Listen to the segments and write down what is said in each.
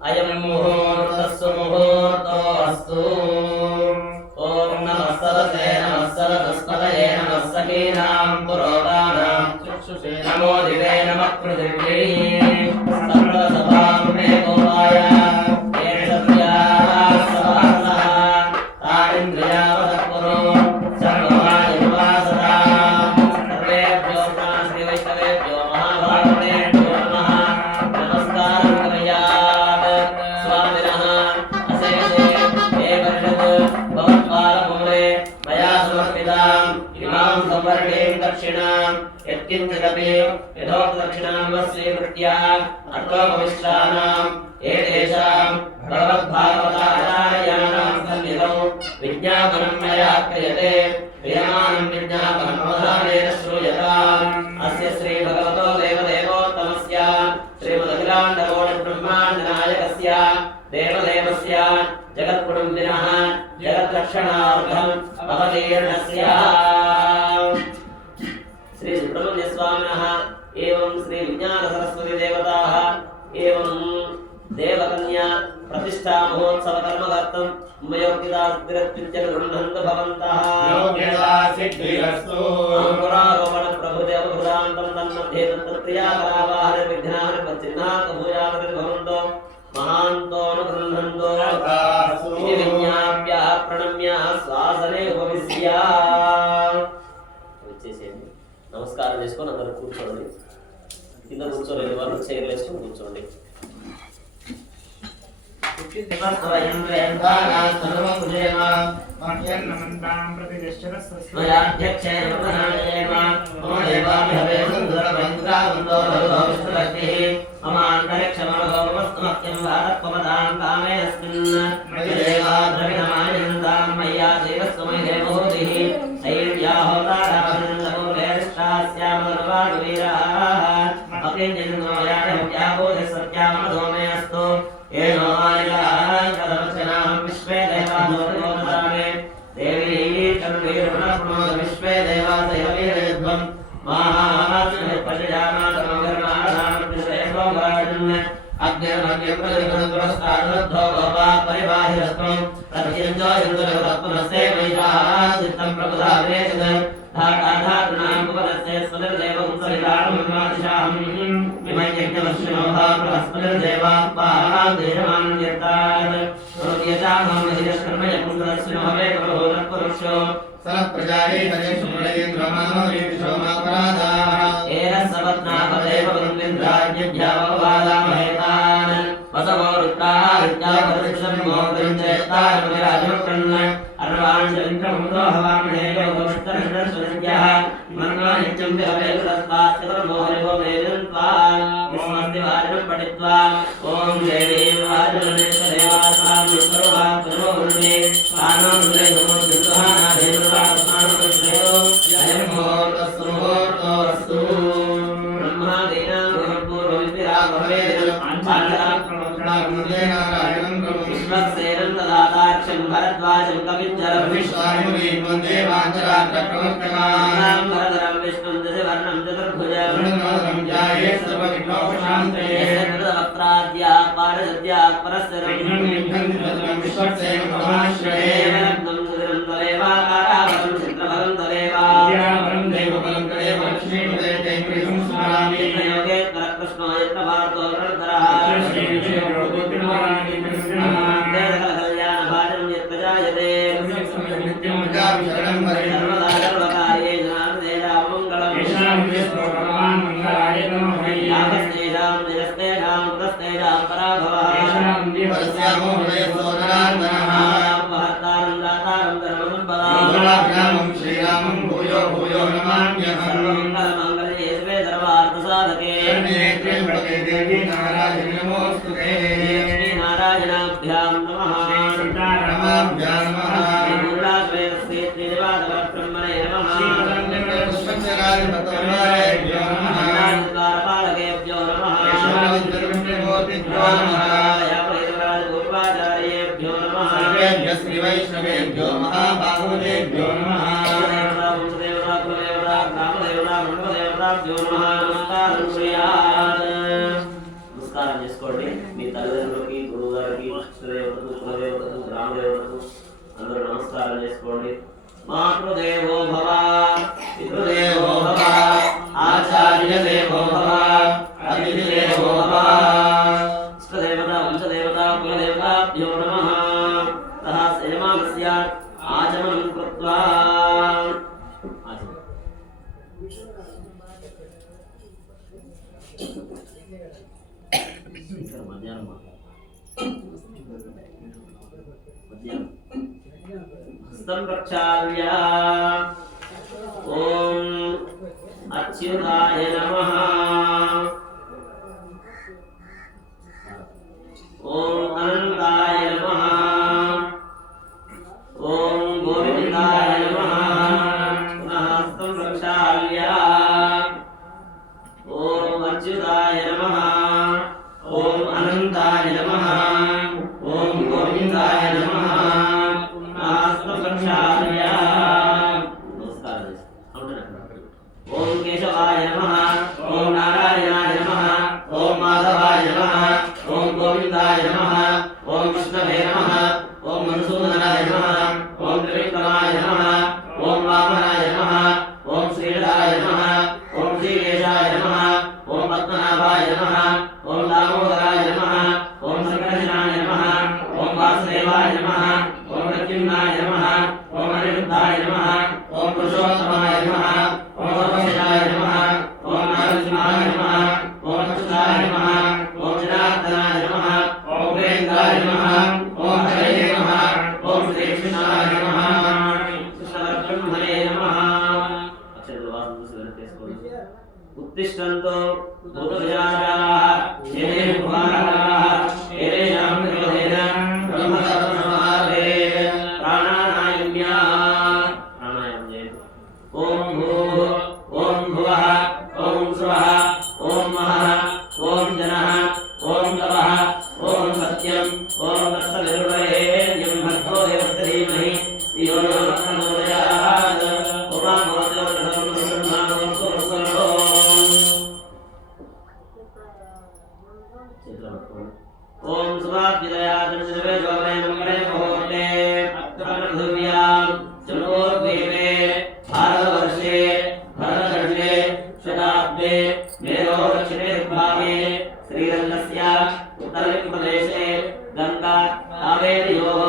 अयं मुहूर्तस्तु मुहूर्तोऽस्तु। ॐ नमः सरसे नमः सरस्वतये नमः सखीनां पुरोगानां चक्षुषे नमो दिवे नमः पृथिव्यै सर्वसभां मे गोपाय यत्किञ्चिदपि यथोक्तदक्षिणां स्वीकृत्य अर्थोपविश्राणाम् एतेषां भगवद्भागवताचार्याणां सन्निधौ विज्ञापनं मया क्रियते। क्रियमाणं विज्ञापनं वधानेन श्रूयताम्। अस्य श्रीभगवतो देवदेवोत्तमस्य श्रीमदखिलाण्डकोटिब्रह्माण्डनायकस्य देवदेवस्य जगत्कुटुम्बिनः जगद्रक्षणार्थम् अवतीर्णस्य श्री सुब्रह्मण्य स्वामिनः एवं श्री विज्ञान सरस्वती देवताः एवं देवकन्या प्रतिष्ठा महोत्सव कर्मकर्तुं मयोक्तिदा सिद्धिरत्युच्यते गृह्णन्तु भवन्तः। योग्यता सिद्धिरस्तु। अंकुरारोपण प्रभुदेव भृदान्तं तन्मध्ये तन्त्रक्रियाकरावाहन विघ्नाः पच्चिन्नाः भूयावति भवन्तो महान्तो अनुगृह्णन्तो इति विज्ञाप्य प्रणम्य स्वासने उपविश्य వచ్చేసేయండి। నమస్కారం చేసుకొని అందరూ కూర్చోండి। కింద కూర్చోలేని వాళ్ళు చైర్లు వేసుకొని కూర్చోండి। नमस्कार చేసుకోండి. మీ తల్లిదండ్రులకి, గురువు గారికి, ఇష్టదేవతకు, కులదేవతకు, గ్రామదేవతకు అందరూ నమస్కారం చేసుకోండి. మాతృదేవో భవ, పితృదేవో భవ, ఆచార్య దేవో భవ, అతిథి దేవో భవ. ఇష్టదేవత, వంశదేవత, కులదేవతాభ్యో నమః. తః సేమానస్య ఆచమనం కృత్వా हस्तं प्रक्षाल्य ओम अच्युताय नमः, ओम अनंताय नमः, ओम गोविंदाय नमः. पुनः हस्तं प्रक्षाल्य ओम अच्युताय नमः, ओम अनंताय नमः, ओम गोविंदाय नमः. ओम केशवाय नमः, ओम नारायणाय नमः, ओम माधवाय नमः, ओम गोविंदाय नमः, ओम विष्णवे नमः, ओम मधुसूदनाय नमः, ओम त्रिविक्रमाय नमः, ओम वामनाय नमः, ओम श्रीधराय नमः, ओम श्रीकेशाय नमः, ओम पद्मनाभाय नमः, ओम दामोदराय नमः, ओम संकर्षणाय नमः, ओम वासुदेवाय नमः, ओम प्रद्युम्नाय नमः, ओम अनिरुद्धाय नमः, ओम पुरुषोत्तमाय नमः, ओम सर्वशेषाय नमः, ओम नारसिंहाय नमः, ओम अच्युताय नमः, ओम जनार्दनाय नमः, ओम उपेन्द्राय नमः, ओम हरये नमः, ओम श्रीकृष्णाय नमः, कृष्णपरब्रह्मणे नमः. उत्तिष्ठन्तो भूतविजाताः येने कुमाराः येनेषां विरोधेन ब्रह्मसर्वसमारे प्राणानायम्या प्राणायाम जय. ओम भूः, ओम भुवः, ओम स्वः, ओम महः, ओम जनः, ओम तपः, ओम सत्यं, ओम तत्सवितुर्वरेण्यं भर्गो देवस्य धीमहि धियो यो नः प्रचोदयात्. ओम सुभाभ्युदया दर्शनवे जोगरे मंगले मुहूर्ते अत्रपृथिव्यां चतुर्वेदे भारतवर्षे भरतखण्डे शताब्दे मेरो दक्षिणे दिग्भागे श्रीरङ्गस्य उत्तरदिक्प्रदेशे गङ्गा कावेर्योः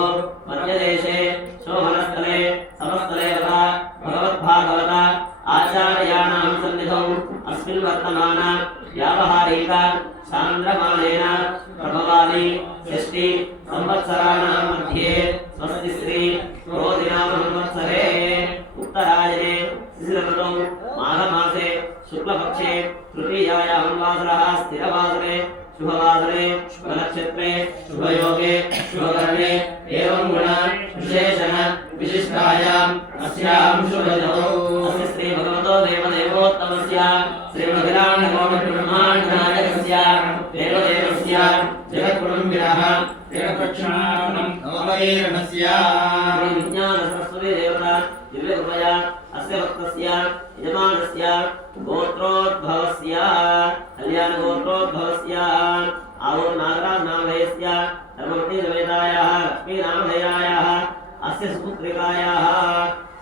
मध्यदेशे शोभनस्थले समस्थले तथा भगवद्भागवत आचार्याणां सन्निधौ अस्मिन् वर्तमान व्यावहारिक चांद्रमानेन प्रभवानि षष्टि संवत्सराणां मध्ये स्वस्ति श्री क्रोधिनाम संवत्सरे उत्तरायणे शिशिरऋतौ माघमासे शुक्लपक्षे तृतीयायां वासरः स्थिरवासरे शुभवासरे शुभनक्षत्रे शुभयोगे शुभकरणे एवं गुण विशेषण विशिष्टायाम् अस्यां शुभतिथौ अस्य श्री भगवतो देवदेवोत्तमस्य श्रीमहिराण्डकोटिब्रह्माण्डनायकस्य देवदेवस्य जगत्कुटुम्बिनः जगत्प्रक्षालनं नवमयेरणस्य श्रीविज्ञानसरस्वती देवता दिव्यकृपया अस्य भक्तस्य यजमानस्य गोत्रोद्भवस्य कल्याणगोत्रोद्भवस्य आवो नागराजनामधेयस्य धर्मवतीसमेतायाः लक्ष्मीनामधेयायाः अस्य सुपुत्रिकायाः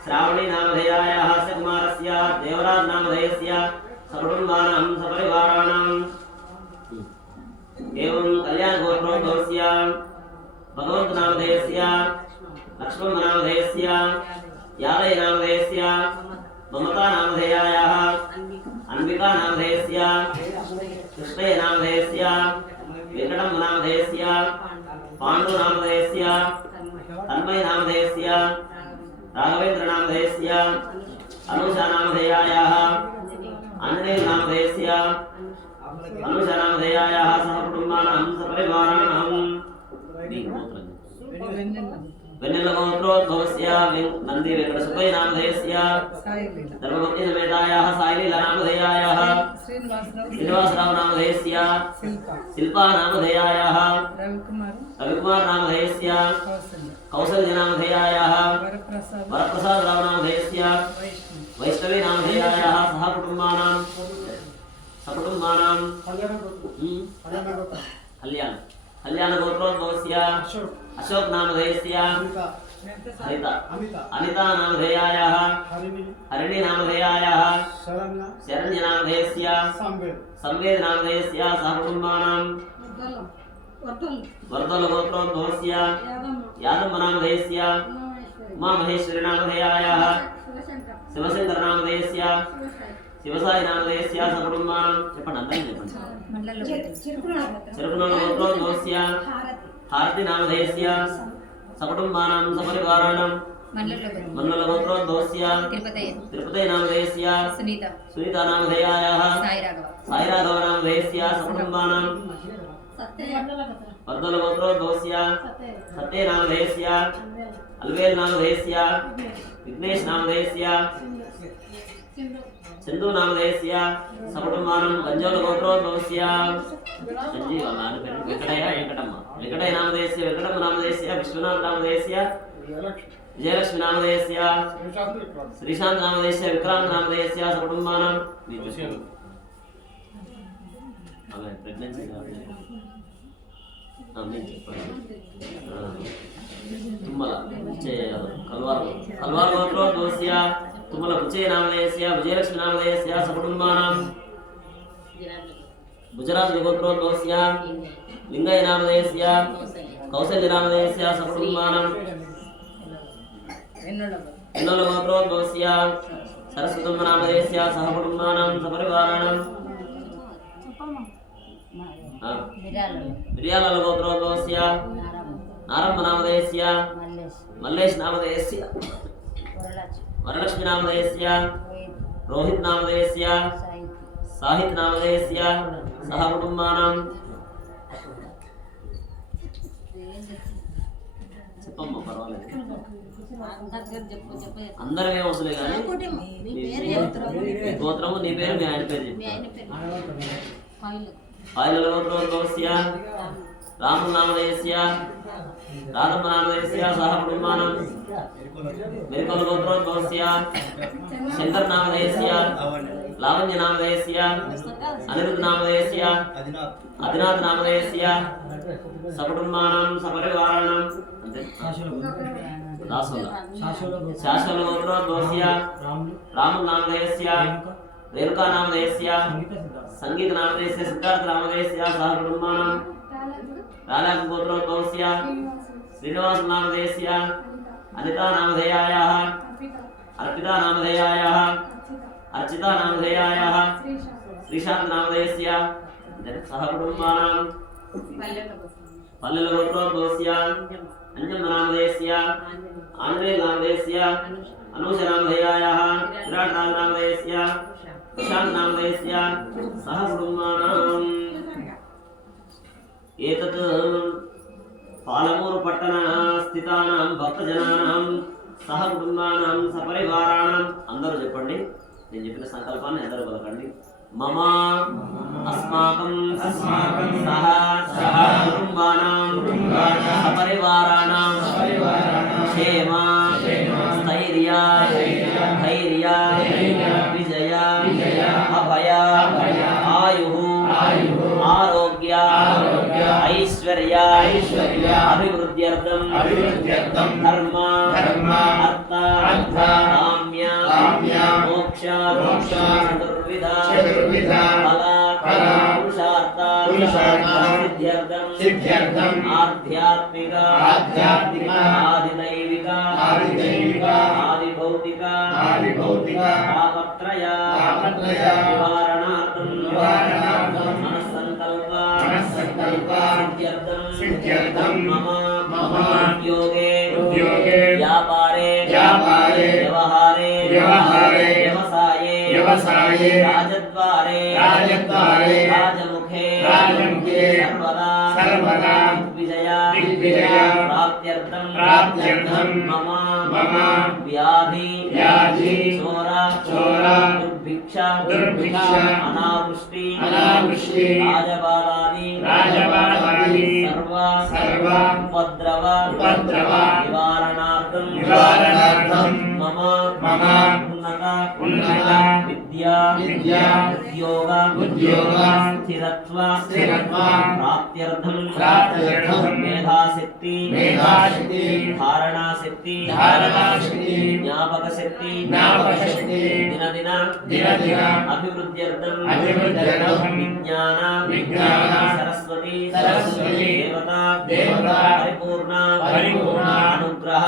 श्रावणीनामधेयायाः अस्य कुमारस्य देवराजनामधेयस्य सकुटुम्बानां सपरिवाराणाम् एवं कल्याणगोत्रोद्भवस्य भगवन्तनामधेयस्य लक्ष्मणनामधेयस्य यादयनामधेयस्य ममतानामधेयायाः अन्विकानामधेयस्य कृष्णयनामधेयस्य वेङ्कटम्बनामधेयस्य पाण्डुनामधेयस्य तन्मयनामधेयस्य राघवेन्द्रनामधेयस्य अनुषानामधेयायाः आञ्जनेयनामधेयस्य अनुषानामधेयायाः सहकुटुम्बानां सपरिवाराणां वेन्नेलगोत्रोद्भवस्य नन्दी वेङ्कटसुब्बय्यनामधेयस्य धर्मभक्तिसमेतायाः सायलीलानामधेयायाः श्रीनिवासरावनामधेयस्य शिल्पानामधेयायाः रविकुमारनामधेयस्य कौसल्यनामधेयायाः वरप्रसादरावनामधेयस्य वैष्णवीनामधेयायाः सकुटुम्बानां कल्याण गोत्रोद्भवस्य अशोक नामधेयस्य हरिता अनिता नामधेयायाः हरिणी नामधेयायाः शरण्य नामधेयस्य संवेद नामधेयस्य सहकुटुम्बानां वर्धल गोत्रोद्भवस्य यादव नामधेयस्य उमा महेश्वरी नामधेयायाः शिवशंकर नामधेयस्य शिवसाई नामधेयस्य सहकुटुम्बानां చెప్పండి అందరం చెప్పండి చిరుకునల గోత్రోద్భవस्य हारति नामधेयस्य सकुटुम्बानां सपरिवाराणां मल्लल गोत्रोद्भवस्य तिरुपति नामधेयस्य सुनीता नामधेयायाः साई राघव नामधेयस्य सकुटुम्बानां वर्धल गोत्रोद्भवस्य सत्य नामधेयस्य अलवेल नामधेयस्य विघ्नेश नामधेयस्य सिंधु नामधेयस्य सकुटुम्बानां गंजोल गोत्रोद्भवस्य संजीव वेंकटయ్య వెంకటమ్మ వెంకటయ్య नामधेयस्य वेंकटम्म नामधेयस्य विश्वनाथ नामधेयस्य विजयलक्ष्मी नामधेयस्य श्रीशांत नामधेयस्य विक्रांत नामधेयस्य सकुटुम्बानां आमेन प्रेग्नेंसी आमेन तुम्मल कलवार गोत्रोद्भवस्य तुम्मल बुच्चे नामधेयस्य विजयलक्ष्मी नामधेयस्य सकुटुम्बानां गुजरात गोत्रोद्भवस्य लिंगय नामधेयस्य कौशल्य नामधेयस्य सकुटुम्बानां एन्नोल गोत्रोद्भवस्य सरस्वतम्म नामधेयस्य सहकुटुम्बानां सपरिवाराणां मिर्यालल गोत्रोद्भवस्य नारम्भ नामधेयस्य मल्लेश नामधेयस्य वरलक्ष्मी नामधेयस्य रोहित नामधेयस्य साहित नामधेयस्य सहकुटुम्बानां చెప్పమ్మ పర్వాలేదు అందరం ఏం అవసరం కానీ గోత్రము నీ పేరు మీ ఆయన పేరు చెప్పు ఫైనల్ గోత్రోద్భవस्य రామ నామధేయस्य రాధమ్మ నామధేయस्य सहकुटुम्बानां मेरकल गोत्रोद्भवस्य शंकर नामधेयस्य लावण्य नामधेयस्य अनिरुद्ध नामधेयस्य अदिनाथ नामधेयस्य सकुटुम्बानां सपरिवाराणां शाश्वत गोत्रोद्भवस्य राम नामधेयस्य रेणुका नामधेयस्य संगीत नामधेयस्य सिद्धार्थ नामधेयस्य सहकुटुम्बानां रालाक गोत्रोद्भवस्य श्रीनिवास नामधेयस्य अनिता नामधेयायाः अर्पिता नामधेयायाः अर्चिता नामधेयायाः श्रीशांत नामधेयस्य सहकुटुम्बानां पल्लल गोत्रोद्भवस्य अंजम नामधेयस्य आंजनेय नामधेयस्य अनुष नामधेयायाः विराट नामधेयस्य प्रशांत नामधेयस्य सहकुटुम्बानां एतत् पालमूरु पट्टण स्थितानां भक्तजनानां सहकुटुम्बानां सपरिवाराणां అందరూ చెప్పండి నేను చెప్పిన సంకల్పాన్ని అందరూ పలకండి మమ అస్మాకం సహ కుటుంబానాం సపరివారాణాం క్షేమ స్థైర్య ధైర్య విజయ అభయ ఆయు ఆరోగ్య ఐశ్వర్య అభివృద్ధ్యర్థం ధర్మ అర్థ కామ్య మోక్ష చతుర్విధ ఫల పురుషార్థ సిద్ధ్యర్థం ఆధ్యాత్మిక ఆదిదైవిక ఆదిభౌతిక పాపత్రయ నివారణార్థం మనస్సంకల్ప सिद्ध्यर्थं मम उद्योगे व्यापारे व्यवहारे व्यवसाये राजद्वारे राजमुखे सर्वदा दिग्विजया प्राप्त्यर्थं मम व्याधि चोरा दुर्भिक्षा अनावृष्टि राजबालानि सर्व उपद्रव निवारणार्थं मम उन्नत विद्या विद्या उद्योग स्थिरत्व प्राप्त्यर्थं मेधाशक्ति धारणाशक्ति ज्ञापकशक्ति दिन दिन अभिवृद्ध्यर्थं विज्ञान सरस्वती देवता परिपूर्ण अनुग्रह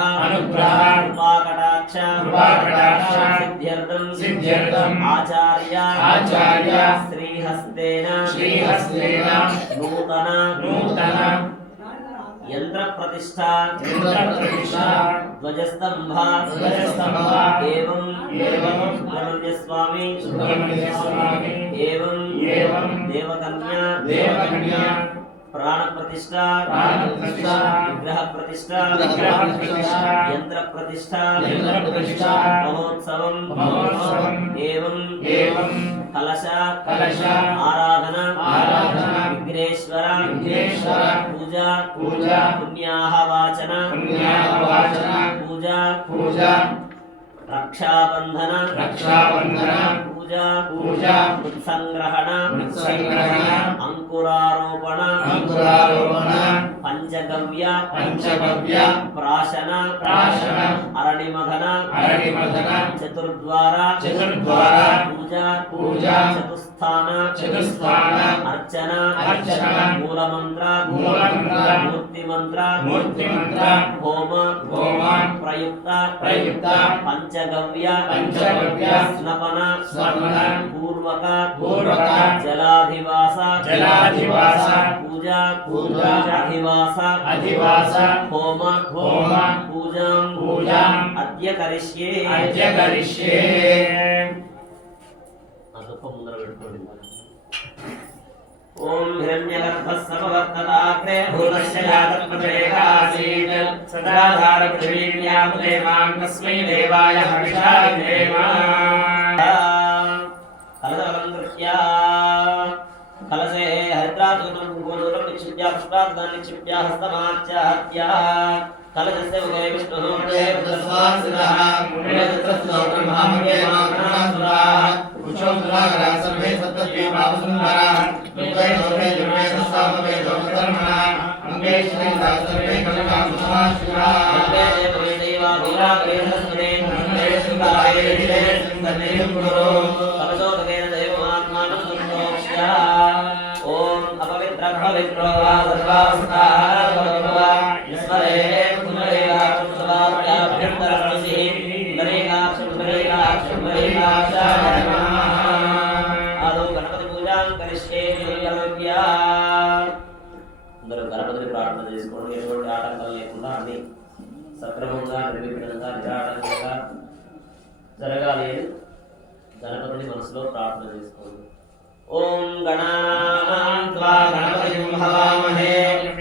कृपाकटाक्ष सिद्ध्यर्थं आचार्य श्रीहस्तेन नूतन यंत्र प्रतिष्ठा ध्वजस्तंभ एवं सुब्रह्मण्य स्वामी एवं देवकन्या प्राण प्रतिष्ठा विग्रह प्रतिष्ठा यंत्र प्रतिष्ठा महोत्सवम् एवं कलश आराधना विघ्नेश्वर पूजा पुण्याहवाचन पूजा रक्षाबंधन पूजा उत्संग्रहण अंकुरारोपण पंचगव्य प्राशन अरणिमथन चतुर्द्वार पूजा चतुस्थान अर्चना मूलमंत्र मूर्तिमंत्र होम प्रयुक्त पंचगव्य स्नपन पूर्वक जलाधिवास पूजा अधिवास होम पूजा अद्य करिष्ये ओम हिरण्यगर्भः समवर्तताग्रे भूतस्य जातप्रदेहासीत् सदाधार पृथिवीर्यामुदेवां तस्मै देवाय हविषा देवा कलशवलङ्कृत्या कलशे हरिद्रादूतं गोदूतं निक्षिप्य पुष्पार्धान् निक्षिप्य हस्तमार्च्य हत्या कलशस्य उदये विष्णुः तस्मात्सितः मुनेतस्सो ब्रह्मामगे मानसुराः उच्चोत्तराः सर्वे सत्तद्वीपावसुन्धराः दुर्गैर्दोषे जुर्वे तस्सामवे दोषधर्मणः अङ्गे श्रीदाः सर्वे कलकामुसमाश्रिताः वन्दे देववे देवा वीराग्रेसस्मरे वन्दे सिंहाये हिरे सिंहनेयं गुरो कलशोदकेन देवमात्मानं सन्तोष्य ॐ अपवित्रः वा सर्वावस्थाः भवतु ईश्वरे गणपति पूजा करिष्ये అందరూ గణపతిని ప్రార్థన చేసుకోండి ఎటువంటి ఆటంకాలు లేకుండా అన్ని సక్రమంగా నిర్విఘ్నంగా నిరాటంకంగా జరగాలి గణపతిని మనసులో ప్రార్థన చేసుకోండి ఓం గణాన్వా గణపతిం హవామహే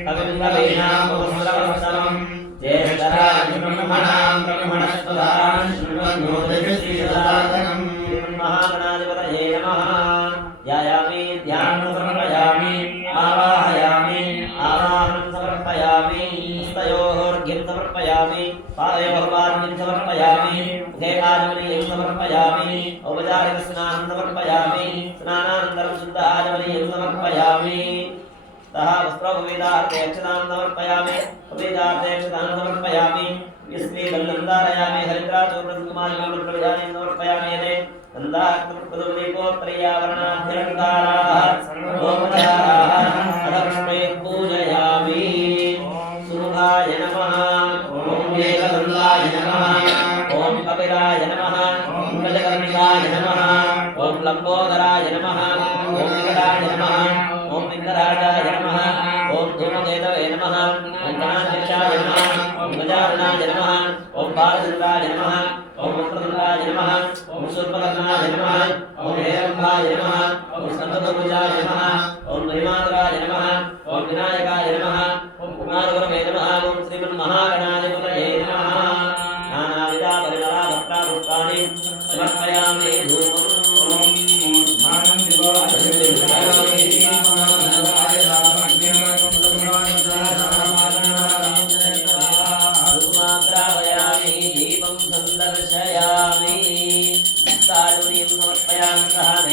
కవిం కవీనాముపస్రవస్తమం జ్యేష్ఠరాజం బ్రహ్మణాం బ్రహ్మణస్పదాన్ శృణ్వన్నోదయశ్రీదదాతనం మహాగణాధిపతయే నమః ధ్యాయామి ధ్యానం సమర్పయామి ఆవాహయామి ఆవాహనం సమర్పయామి హస్తయోర్ఘ్యం సమర్పయామి పాదయోః పాద్యం సమర్పయామి ముఖే ఆచమనీయం సమర్పయామి ఔపచారిక స్నానం సమర్పయామి స్నానానంతరం శుద్ధ ఆచమనీయం సమర్పయామి तः वस्त्रोपवेदार्थे अक्षतां समर्पयामि उपवेदार्थे अक्षतां समर्पयामि यस्मै दन्दारयामि हरिद्राचूर्णकुमारिकां समर्पयामि यदे दन्दाक्तप्रदोदीपोत्पर्यावरणाभ्यलङ्काराः सर्वोपचाराः अधपुष्पे पूजयामि सुमुखाय नमः ॐ एकदन्दाय नमः ॐ कपिलाय नमः ॐ गजकर्णिकाय नमः ॐ लम्बोदराय नमः ॐ विकटाय नमः ओम विघ्नराजाय नमः ओम धूमकेतवे नमः ओम गणाध्यक्षाय नमः ओम गजाननाय नमः ओम बालचन्द्राय नमः ओम वक्रतुण्डाय नमः ओम शूर्पकर्णाय नमः ओम हेरम्बाय नमः ओम स्कन्दभुजाय नमः ओम महिमातराय नमः ओम विनायकाय नमः ओम कुमारगुरवे नमः ओम श्रीमन्महागणाधिपतये नमः नानाविधा परिमलाभक्तापुष्पाणि समर्पयामि धूपम् दीपं संदर्शयामि समर्पयामि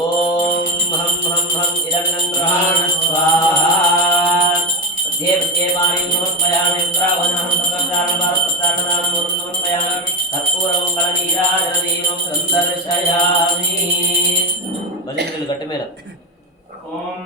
ఓం హం హం హం ఇదం గ్రహాణ స్వాహా ध्ये पाणी समर्पयामि द्रावणं तत्कारणं मूर्ं समर्पयामि कर्पूरमङ्गलनीराजनदीपं सन्दर्शयामि भजन गट्ट मेल ओम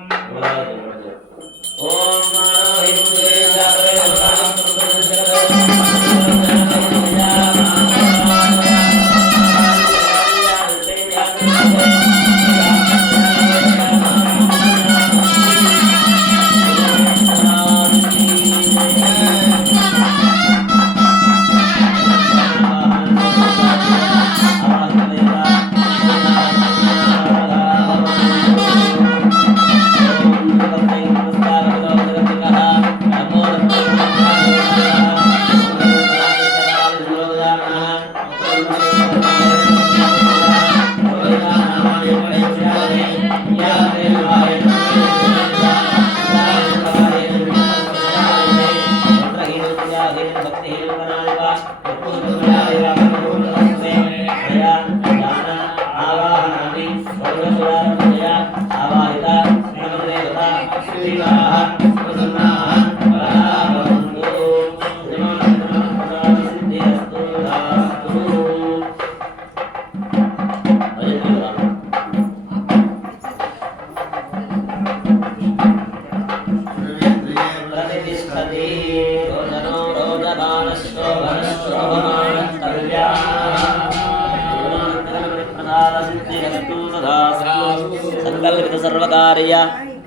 संकल्पित सर्वकार्य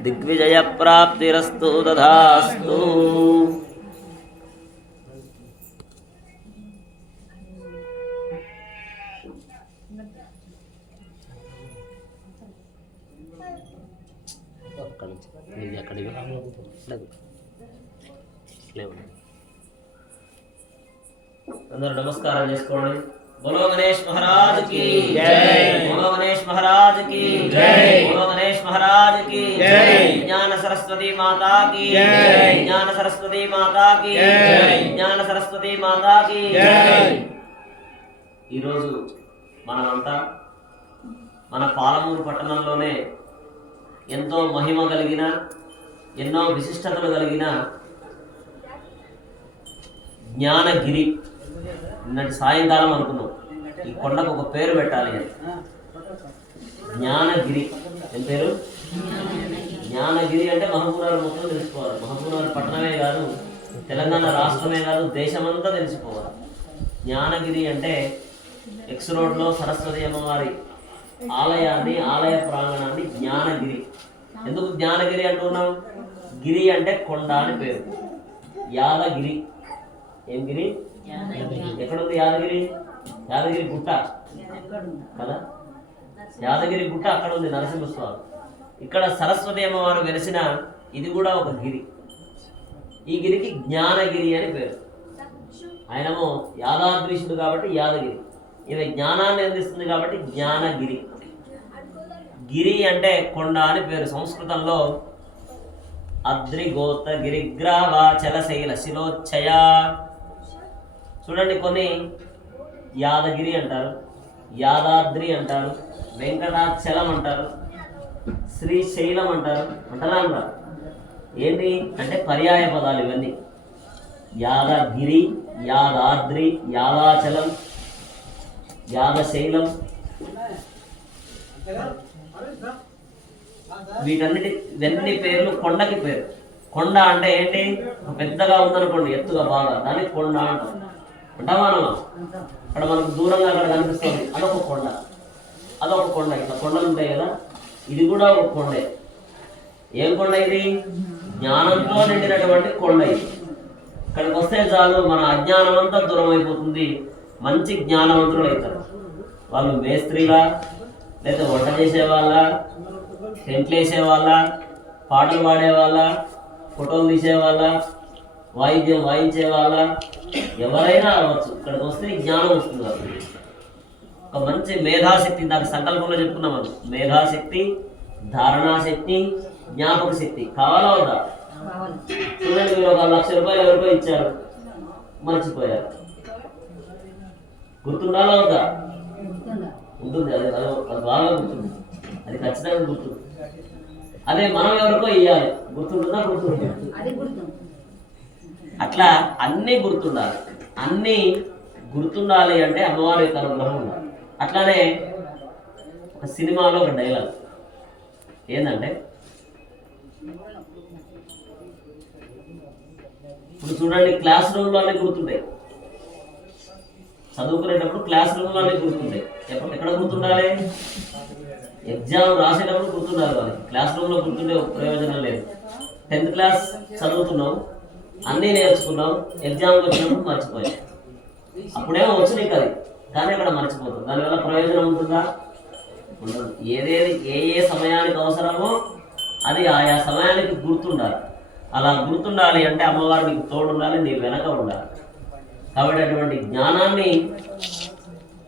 दिग्विजय प्राप्तिरस्तु तथास्तु। अंदर नमस्कार చేసుకోండి। बोलो गणेश महाराज की जय, बोलो गणेश महाराज की जय, बोलो गणेश महाराज की जय, ज्ञान सरस्वती माता की जय, ज्ञान सरस्वती माता की जय, ज्ञान सरस्वती माता की जय। ఈ రోజు మనమంతా మన పాలమూరు పట్టణంలోనే ఎంతో మహిమ కలిగిన ఎన్నో విశిష్టతలు కలిగిన జ్ఞానగిరి నిన్నటి సాయంకాలం అనుకున్నాం ఈ కొండకు ఒక పేరు పెట్టాలి అని। జ్ఞానగిరి ఏం పేరు? జ్ఞానగిరి అంటే మహబూబ్నగర్ మొత్తం తెలుసుకోవాలి। మహబూబ్నగర్ పట్టణమే కాదు, తెలంగాణ రాష్ట్రమే కాదు, దేశమంతా తెలుసుకోవాలి। జ్ఞానగిరి అంటే ఎక్స్ రోడ్లో సరస్వతి అమ్మవారి ఆలయాన్ని, ఆలయ ప్రాంగణాన్ని జ్ఞానగిరి। ఎందుకు జ్ఞానగిరి అంటున్నాం? గిరి అంటే కొండ అని పేరు। యాదగిరి ఏం గిరి? ఎక్కడుంది యాదగిరి? యాదగిరి గుట్ట కదా, యాదగిరి గుట్ట అక్కడ ఉంది నరసింహస్వామి। ఇక్కడ సరస్వతి అమ్మవారు వెలిసిన ఇది కూడా ఒక గిరి। ఈ గిరికి జ్ఞానగిరి అని పేరు। ఆయనము యాదాద్రీషుడు కాబట్టి యాదగిరి, ఈమె జ్ఞానాన్ని అందిస్తుంది కాబట్టి జ్ఞానగిరి। గిరి అంటే కొండ అని పేరు। సంస్కృతంలో అద్రిగోత గిరిగ్రావాచల శైల శిలోచ్చయ। చూడండి, కొన్ని యాదగిరి అంటారు, యాదాద్రి అంటారు, వెంకటాచలం అంటారు, శ్రీశైలం అంటారు, అంటారా అంటారు? ఏంటి అంటే పర్యాయ పదాలు ఇవన్నీ। యాదగిరి, యాదాద్రి, యాదాచలం, యాదశైలం, ఇవన్నీ పేర్లు కొండకి పేరు। కొండ అంటే ఏంటి? పెద్దగా ఉందనుకోండి, ఎత్తుగా బాగా, దానికి కొండ అంటాం। అంటామా? అక్కడ మనకు దూరంగా అక్కడ కనిపిస్తుంది, అదొక కొండ, అదొక కొండ। ఇట్లా కొండలు ఉంటాయి కదా, ఇది కూడా ఒక కొండే। ఏం కొండ ఇది? జ్ఞానంతో నిండినటువంటి కొండ ఇది। ఇక్కడికి వస్తే చాలు మన అజ్ఞానం అంతా దూరం అయిపోతుంది, మంచి జ్ఞానవంతులు అవుతారు। వాళ్ళు మేస్త్రిలా, లేదా వంట చేసేవాళ్ళ, టెంట్లు వేసేవాళ్ళ, పాటలు పాడేవాళ్ళ, ఫోటోలు తీసేవాళ్ళ, వాయిద్యం వాయించేవాళ్ళ, ఎవరైనా అవ్వచ్చు। ఇక్కడికి వస్తే జ్ఞానం వస్తుంది। ఒక మంచి మేధాశక్తి, దాని సంకల్పంలో చెప్పుకున్నాం మనం, మేధాశక్తి, ధారణాశక్తి, జ్ఞాపక శక్తి కావాలా వద్దా? చూడండి, మీరు 1,00,000 రూపాయలు ఎవరికో ఇచ్చారు, మర్చిపోయారు, గుర్తుండాలా ఉందా? ఉంటుంది. అది అది బాగా గుర్తుంది, అది ఖచ్చితంగా గుర్తుంది. అదే మనం ఎవరికో ఇవ్వాలి, గుర్తుంటుందా? గుర్తుంటుంది. అట్లా అన్నీ గుర్తుండాలి. అన్నీ గుర్తుండాలి అంటే అమ్మవారి యొక్క అనుగ్రహం ఉండాలి. అట్లానే ఒక సినిమాలో ఒక డైలాగ్ ఏంటంటే, ఇప్పుడు చూడండి, క్లాస్ రూమ్లోనే గుర్తుంటాయి. చదువుకునేటప్పుడు క్లాస్ రూమ్లోనే గుర్తుంటాయి. ఎక్కడ గుర్తుండాలి? ఎగ్జామ్ రాసేటప్పుడు గుర్తుండాలి. వాళ్ళకి క్లాస్ రూమ్లో గుర్తుండే ప్రయోజనం లేదు. 10th క్లాస్ చదువుతున్నాం, అన్నీ నేర్చుకున్నాం, ఎగ్జామ్కి వచ్చినప్పుడు మర్చిపోయాం. అప్పుడేమో వచ్చినాయి కదా, కానీ అక్కడ మర్చిపోతాం. దానివల్ల ప్రయోజనం ఉంటుందా? ఉండదు. ఏ సమయానికి అవసరమో అది ఆయా సమయానికి గుర్తుండాలి. అలా గుర్తుండాలి అంటే అమ్మవారు నీకు తోడు ఉండాలి, నీ వెనక ఉండాలి. కాబట్టి అటువంటి జ్ఞానాన్ని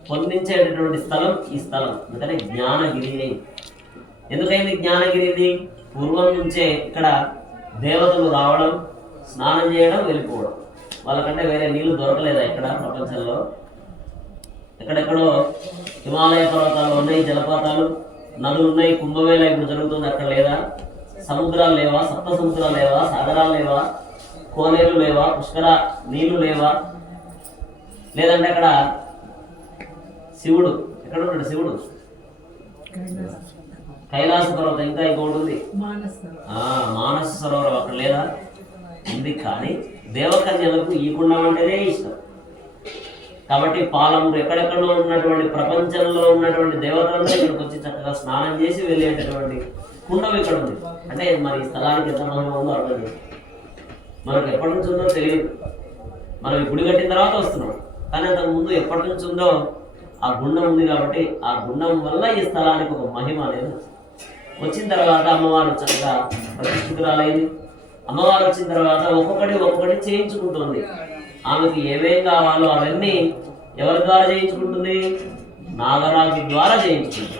పొందించేటటువంటి స్థలం ఈ స్థలం. అందుకని జ్ఞానగిరి. ఎందుకైంది జ్ఞానగిరిది? పూర్వం నుంచే ఇక్కడ దేవతలు రావడం, స్నానం చేయడం, వెళ్ళిపోవడం. వాళ్ళకంటే వేరే నీళ్లు దొరకలేదా ఇక్కడ ప్రపంచంలో? ఎక్కడెక్కడో హిమాలయ పర్వతాలు ఉన్నాయి, జలపాతాలు, నదులు ఉన్నాయి, కుంభమేళ ఇప్పుడు జరుగుతుంది, అక్కడ లేదా? సముద్రాలు లేవా? సప్త సముద్రాలు లేవా? సాగరాలు లేవా? కోనేరు లేవా? పుష్కర నీళ్లు లేవా? లేదంటే అక్కడ శివుడు ఎక్కడ ఉన్నాడు? శివుడు కైలాస పర్వతం, ఇంకా ఇంకోటి ఉంది మానస సరోవరం, అక్కడ లేదా? ఉంది. కానీ దేవకన్యలకు ఈ కుండం అంటేనే ఇష్టం. కాబట్టి పాలమురు ఎక్కడెక్కడో ఉన్నటువంటి ప్రపంచంలో ఉన్నటువంటి దేవతలందరూ ఇక్కడికి వచ్చి చక్కగా స్నానం చేసి వెళ్ళేటటువంటి కుండం ఇక్కడ ఉంది. అంటే మరి ఈ స్థలానికి ఎంత మహిమ ఉందో అర్థం చేస్తాం. మనకు ఎప్పటి నుంచి ఉందో తెలియదు. మనం ఈ గుడి కట్టిన తర్వాత వస్తున్నాం, కానీ అంతకు ముందు ఎప్పటి నుంచి ఉందో ఆ గుండం ఉంది. కాబట్టి ఆ గుండం వల్ల ఈ స్థలానికి ఒక మహిమ అనేది వచ్చిన తర్వాత అమ్మవారు చక్కగా ప్రతిష్ఠితురాలైంది. అమ్మవారు వచ్చిన తర్వాత ఒక్కొక్కటి చేయించుకుంటుంది. ఆమెకు ఏమేం కావాలో అవన్నీ ఎవరి ద్వారా చేయించుకుంటుంది? నాగరాజు ద్వారా చేయించుకుంటుంది.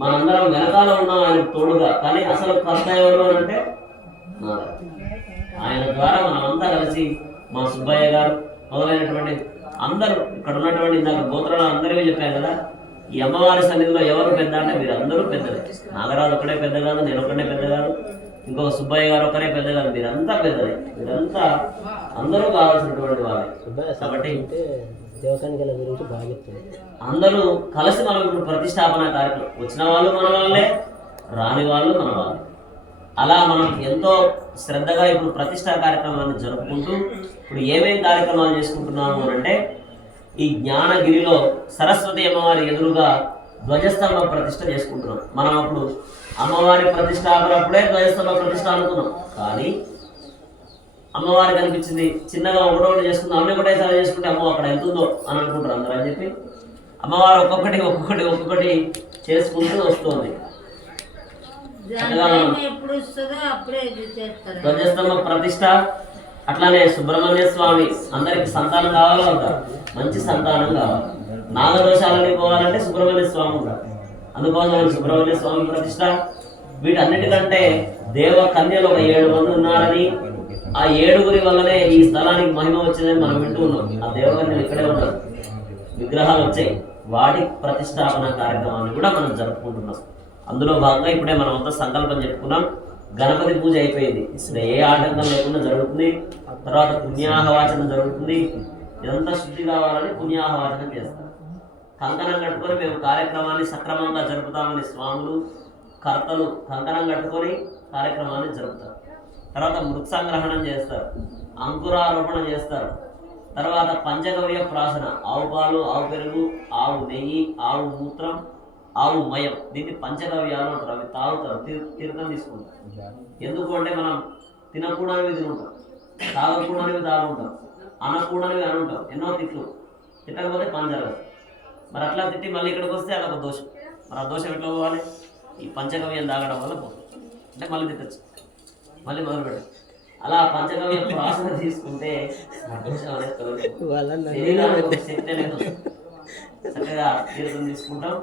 మనందరం వెనకాల ఉన్నాం ఆయన తోడుగా, కానీ అసలు కర్త ఎవరు అని అంటే ఆయన ద్వారా మనమంతా కలిసి, మా సుబ్బయ్య గారు మొదలైనటువంటి అందరూ ఇక్కడ ఉన్నటువంటి ఇందాక గోత్రాలు అందరికీ చెప్పాను కదా, ఈ అమ్మవారి సన్నిధిలో ఎవరు పెద్ద అంటే మీరు అందరూ పెద్దలే. నాగరాజు ఒకడే పెద్ద కాదు, నేను ఒకటే పెద్ద కాదు, ఇంకో సుబ్బయ్య గారు ఒకరే పెద్ద కాదు, మీరంతా పెద్దలే. మీరంతా అందరూ కావాల్సినటువంటి వాళ్ళే. కాబట్టి అందరూ కలిసి మనం ఇప్పుడు ప్రతిష్టాపన కార్యక్రమం, వచ్చిన వాళ్ళు మన వాళ్ళే, రాని వాళ్ళు మన వాళ్ళే. అలా మనం ఎంతో శ్రద్ధగా ఇప్పుడు ప్రతిష్టా కార్యక్రమాన్ని జరుపుకుంటూ ఇప్పుడు ఏమేం కార్యక్రమాలు చేసుకుంటున్నాము అంటే, ఈ జ్ఞానగిరిలో సరస్వతి అమ్మవారి ఎదురుగా ధ్వజస్తంభ ప్రతిష్ట చేసుకుంటున్నాం. మనం అప్పుడు అమ్మవారి ప్రతిష్టాపనప్పుడే ధ్వజస్తంభ ప్రతిష్ట అనుకున్నాం, కానీ అమ్మవారికి అనిపించింది చిన్నగా ఒకటోటి చేసుకుందాం, అన్నీ ఒకటేసారి చేసుకుంటే అమ్మ అక్కడ ఎంతుందో అని అనుకుంటారు అందరూ అని చెప్పి అమ్మవారు ఒక్కొక్కటి చేసుకుంటూ వస్తుంది. ధ్వజస్తంభ ప్రతిష్ట. అట్లానే సుబ్రహ్మణ్య స్వామి అందరికి సంతానం కావాలో ఉంటారు, మంచి సంతానం కావాలి. నాగదోషాలని పోవాలంటే సుబ్రహ్మణ్య స్వామి ఉంటారు, అందుకోసం సుబ్రహ్మణ్య స్వామి ప్రతిష్ట. వీటన్నిటికంటే దేవ కన్యలు ఒక 7 మంది ఉన్నారని, ఆ 7గురి వల్లనే ఈ స్థలానికి మహిమ వచ్చిందని మనం వింటూ ఉన్నాం. ఆ దేవకన్యలు ఇక్కడే ఉన్నారు, విగ్రహాలు వచ్చాయి. వాటి ప్రతిష్టాపన కార్యక్రమాన్ని కూడా మనం జరుపుకుంటున్నాం. అందులో భాగంగా ఇప్పుడే మనం అంతా సంకల్పం చెప్పుకున్నాం. గణపతి పూజ అయిపోయింది, ఇప్పుడు ఏ ఆటంకం లేకుండా జరుగుతుంది. తర్వాత పుణ్యాహవాచనం జరుగుతుంది. ఇదంతా శుద్ధి కావాలని పుణ్యాహవాచనం చేస్తాం. కంకణం కట్టుకొని మేము కార్యక్రమాన్ని సక్రమంగా జరుపుతామని స్వాములు, కర్తలు కంకణం కట్టుకొని కార్యక్రమాన్ని జరుపుతారు. తర్వాత మృత్ సంగ్రహణం చేస్తారు, అంకురారోపణ చేస్తారు. తర్వాత పంచగవ్య ప్రాసన, ఆవు పాలు, ఆవు పెరుగు, ఆవు నెయ్యి, ఆవు మూత్రం, ఆవు మయం, దీన్ని పంచగవ్యాలు అంటారు. అవి తాగుతారు, తీర్థం తీసుకుంటారు. ఎందుకు అంటే మనం తినకూడనివి తినుంటాం, తాగకూడనివి తాగుంటాం, అనకూడనివి అనుంటాం, ఎన్నో తిట్లు. తిట్టకపోతే పని జరగదు. మరి అట్లా తిట్టి మళ్ళీ ఇక్కడికి వస్తే అదొక దోషం. మరి ఆ దోషం ఎట్లా పోవాలి? ఈ పంచగవ్యం తాగడం వల్ల పోతుంది. అంటే మళ్ళీ తిట్టచ్చు, మళ్ళీ మొదలు పెట్టచ్చు. అలా పంచగవ్య ప్రాసన తీసుకుంటే శక్తి అనేది చక్కగా తీర్థం తీసుకుంటాం.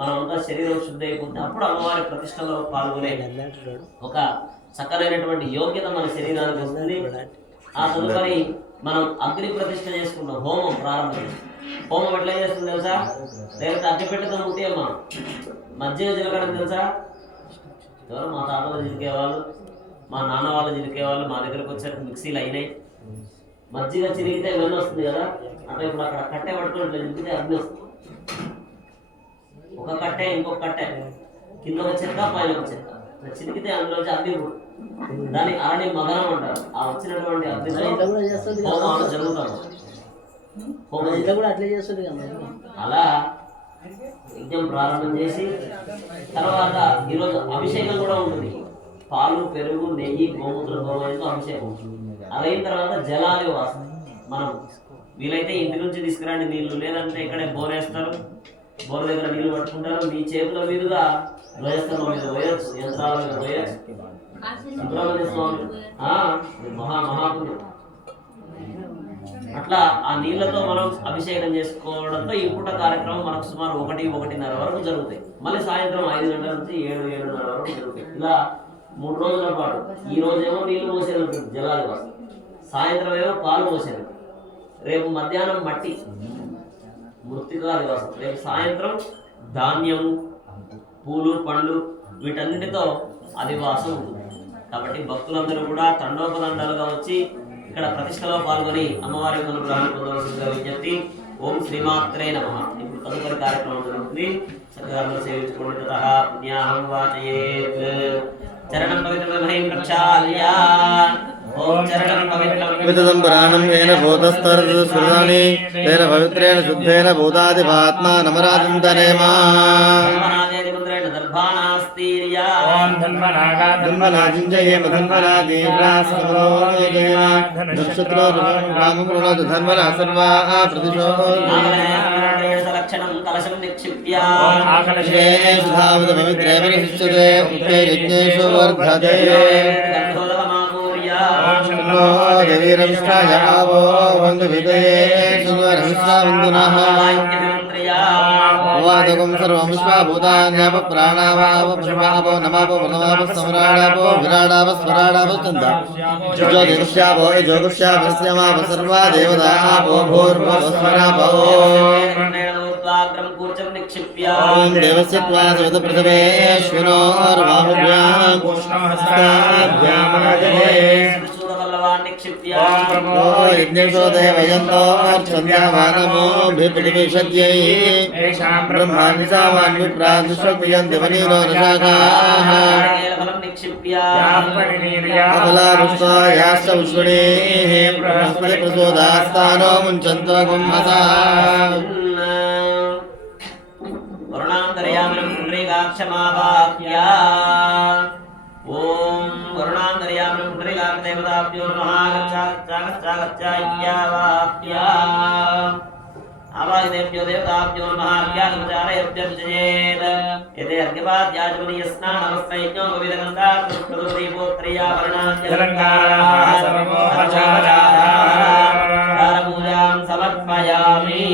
మనం అంతా శరీరం శుద్ధి అయిపోతే అప్పుడు అమ్మవారి ప్రతిష్టలో పాల్గొనే ఒక చక్కనైనటువంటి యోగ్యత మన శరీరానికి వస్తుంది. ఆ తదుపరి మనం అగ్ని ప్రతిష్ఠ చేసుకుంటాం, హోమం ప్రారంభం చేస్తాం. హోమం ఎట్లా చేస్తుంది తెలుసా? లేకపోతే అగ్గి పెట్టడం ఉంటే మనం మజ్జిగ చిలకడం తెలుసా? ఎవరు మా తాతలు చిలికేవాళ్ళు, మా నాన్న వాళ్ళు చిలికేవాళ్ళు. మా దగ్గరకు వచ్చాక మిక్సీలు అయినాయి. మజ్జిగ చిరిగితే వెన్న వస్తుంది కదా, అంటే ఇప్పుడు అక్కడ కట్టె పట్టుకొని చిరిగితే అగ్ని వస్తుంది. ఒక కట్టె ఇంకొక కట్టె, కింద ఒక చెక్క పైన ఒక చెక్క చిరిగితే అందులోంచి అగ్ని, దాన్ని అరణి మగనం అంటారు. ఆ వచ్చినటువంటి అగ్నితో హోమాలు జరుగుతాం. అలా యజ్ఞం ప్రారంభం చేసి తర్వాత ఈరోజు అభిషేకం కూడా ఉంటుంది. పాలు, పెరుగు, నెయ్యి, గోమూత్ర, గోమయంతో అభిషేకం ఉంటుంది. అదైన తర్వాత జలాలు వాసన. మనం వీలైతే ఇంటి నుంచి తీసుకురండి నీళ్లు, లేదంటే ఇక్కడే బోరేస్తారు. బోర్ దగ్గర నీళ్లు పట్టుకుంటారు. మీ చేతుల మీదుగా ధ్వజస్తంభం మీద పోయొచ్చు, యంత్రాల మీద పోయొచ్చు. సుబ్రహ్మణ్య స్వామి మహాపుణ్యం. అట్లా ఆ నీళ్లతో మనం అభిషేకం చేసుకోవడంతో ఈ పూట కార్యక్రమం మనకు సుమారు 1-1:30 వరకు జరుగుతాయి. మళ్ళీ సాయంత్రం 5 గంటల నుంచి 7-7:30 వరకు జరుగుతాయి. ఇలా 3 రోజుల పాటు. ఈ రోజేమో నీళ్లు పోసేది ఉంటుంది, జలాలు వాసన. సాయంత్రం ఏమో పాలు పోసేది. రేపు మధ్యాహ్నం మట్టి, మృత్తికా దివాసం. రేపు సాయంత్రం ధాన్యం, పూలు, పండ్లు వీటన్నిటితో అధివాసం ఉంటుంది. కాబట్టి భక్తులందరూ కూడా తండోపదండాలుగా వచ్చి ఇక్కడ ప్రతిష్టలో పాల్గొని అమ్మవారి అనుగ్రహాన్ని పొందవలసిందిగా విజ్ఞప్తి. ఓం శ్రీమాత్రే నమః. ఇప్పుడు తదుపరి కార్యక్రమం జరుగుతుంది. చక్కగా సేవించుకోండి. తతః పుణ్యాహం వాచయేత్. చరణం పవిత్రమహిం ప్రక్షాళ్య. ఓం చరణం పవిత్రం పురాణం ఏన భూతస్తరస్ఫురాణి తేన పవిత్రేణ శుద్ధేన భూతాదిపాత్మా నమరాజంతరేమా. ఓం ధన్మనాజింజయేమ ధన్మనాదీవ్రాస్మరోజయేమ నక్షత్రో రామప్రణోద ధన్మనా సర్వా ప్రతిశో లక్షణం కలశం నిక్షిప్య సుధావత పవిత్రేమ శిష్యతే ఉక్తే యజ్ఞేషు వర్ధతే. దేవీరవిష్టాయావో వందు విదయే సురవిశ్వావిందునః వాదకం సర్వం విశ్వాభూతాన్యాప ప్రాణావాప పుష్పాపో నమాపో నమాప సమ్రాడాపో విరాడాప స్వరాడాప చంద జ్యోతిష్యాపో యోగుష్యాపస్యమాప సర్వా దేవతాపో భూర్భువస్వరాపో. ఓం దేవస్య త్వా సవిత పృథివేశ్వినోర్బాహుభ్యాం పుష్ణహస్తాభ్యామాజనే యజ్ఞేశో దేవయంతో అర్చన్యావానమో భిపృతివిశద్యై బ్రహ్మాణి సామాన్వి ప్రాదుష్వక్రియంతి వనీనో నశాఖాః అఫలాపుష్పాయాశ్చ పుష్పిణీః బృహస్పతి ప్రచోదాస్తానో ముంచంతో గుమ్మసాః. వరుణాంతర్యామినం పుండరీకాక్షమావాహ్య. ఓం వరుణాంతర్యామినం పుండరీకాక్షదేవతాభ్యో నమః. గచ్ఛాగచ్ఛాగచ్ఛాగచ్ఛాయ్యావాహ్య. ఆవాహితేభ్యో దేవతాభ్యో నమః. అర్ఘ్యాగచారయభ్యర్చయేత్. యతే అర్ఘ్యపాద్యాజమనీయస్నానమస్తయజ్ఞో వివిధగంధాత్మదీపోత్రయా వర్ణాద్యలంకారాः సర్వోపచారాः సమర్పయామి.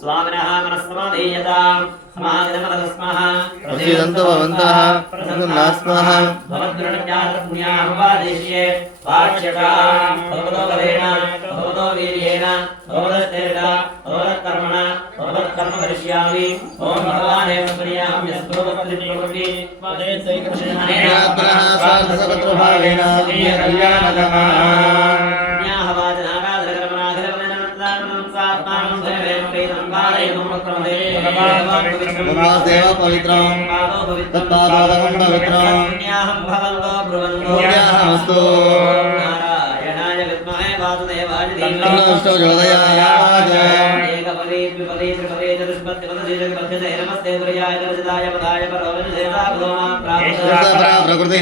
స్వామినః మనస్సమాధీయతాం. సమాగమనస్మః ప్రసీదంతు భవంతః ప్రసన్నాస్మః. భవద్గుణజ్ఞానపుణ్యాహ్వాదేశ్యే వాచ్యతాం. భగవతోపదేన భగవతో వీర్యేణ భగవతస్తేన భగవత్కర్మణ భగవత్కర్మ కరిష్యామి. ఓం భగవానేవ ప్రియాం యస్భవత్ప్రవృత్తి ఆత్మనః స్వార్థసపత్రభావేన కళ్యాణతమః. దేవ పవిత్రం తత్పాదోదకం పవిత్రం పుణ్యాహమస్తు. నారాయణాయ విద్మహే వాసుదేవాయ తన్నోష్టో జ్యోదయాయాజ. ఏకపదే ద్విపదే త్రిపదే చతుష్పదే చతుష్పదే నమస్తే ప్రియాయ దర్శితాయ పదాయ పరమేశేషా భగవాన్ ఏష ప్రకృతి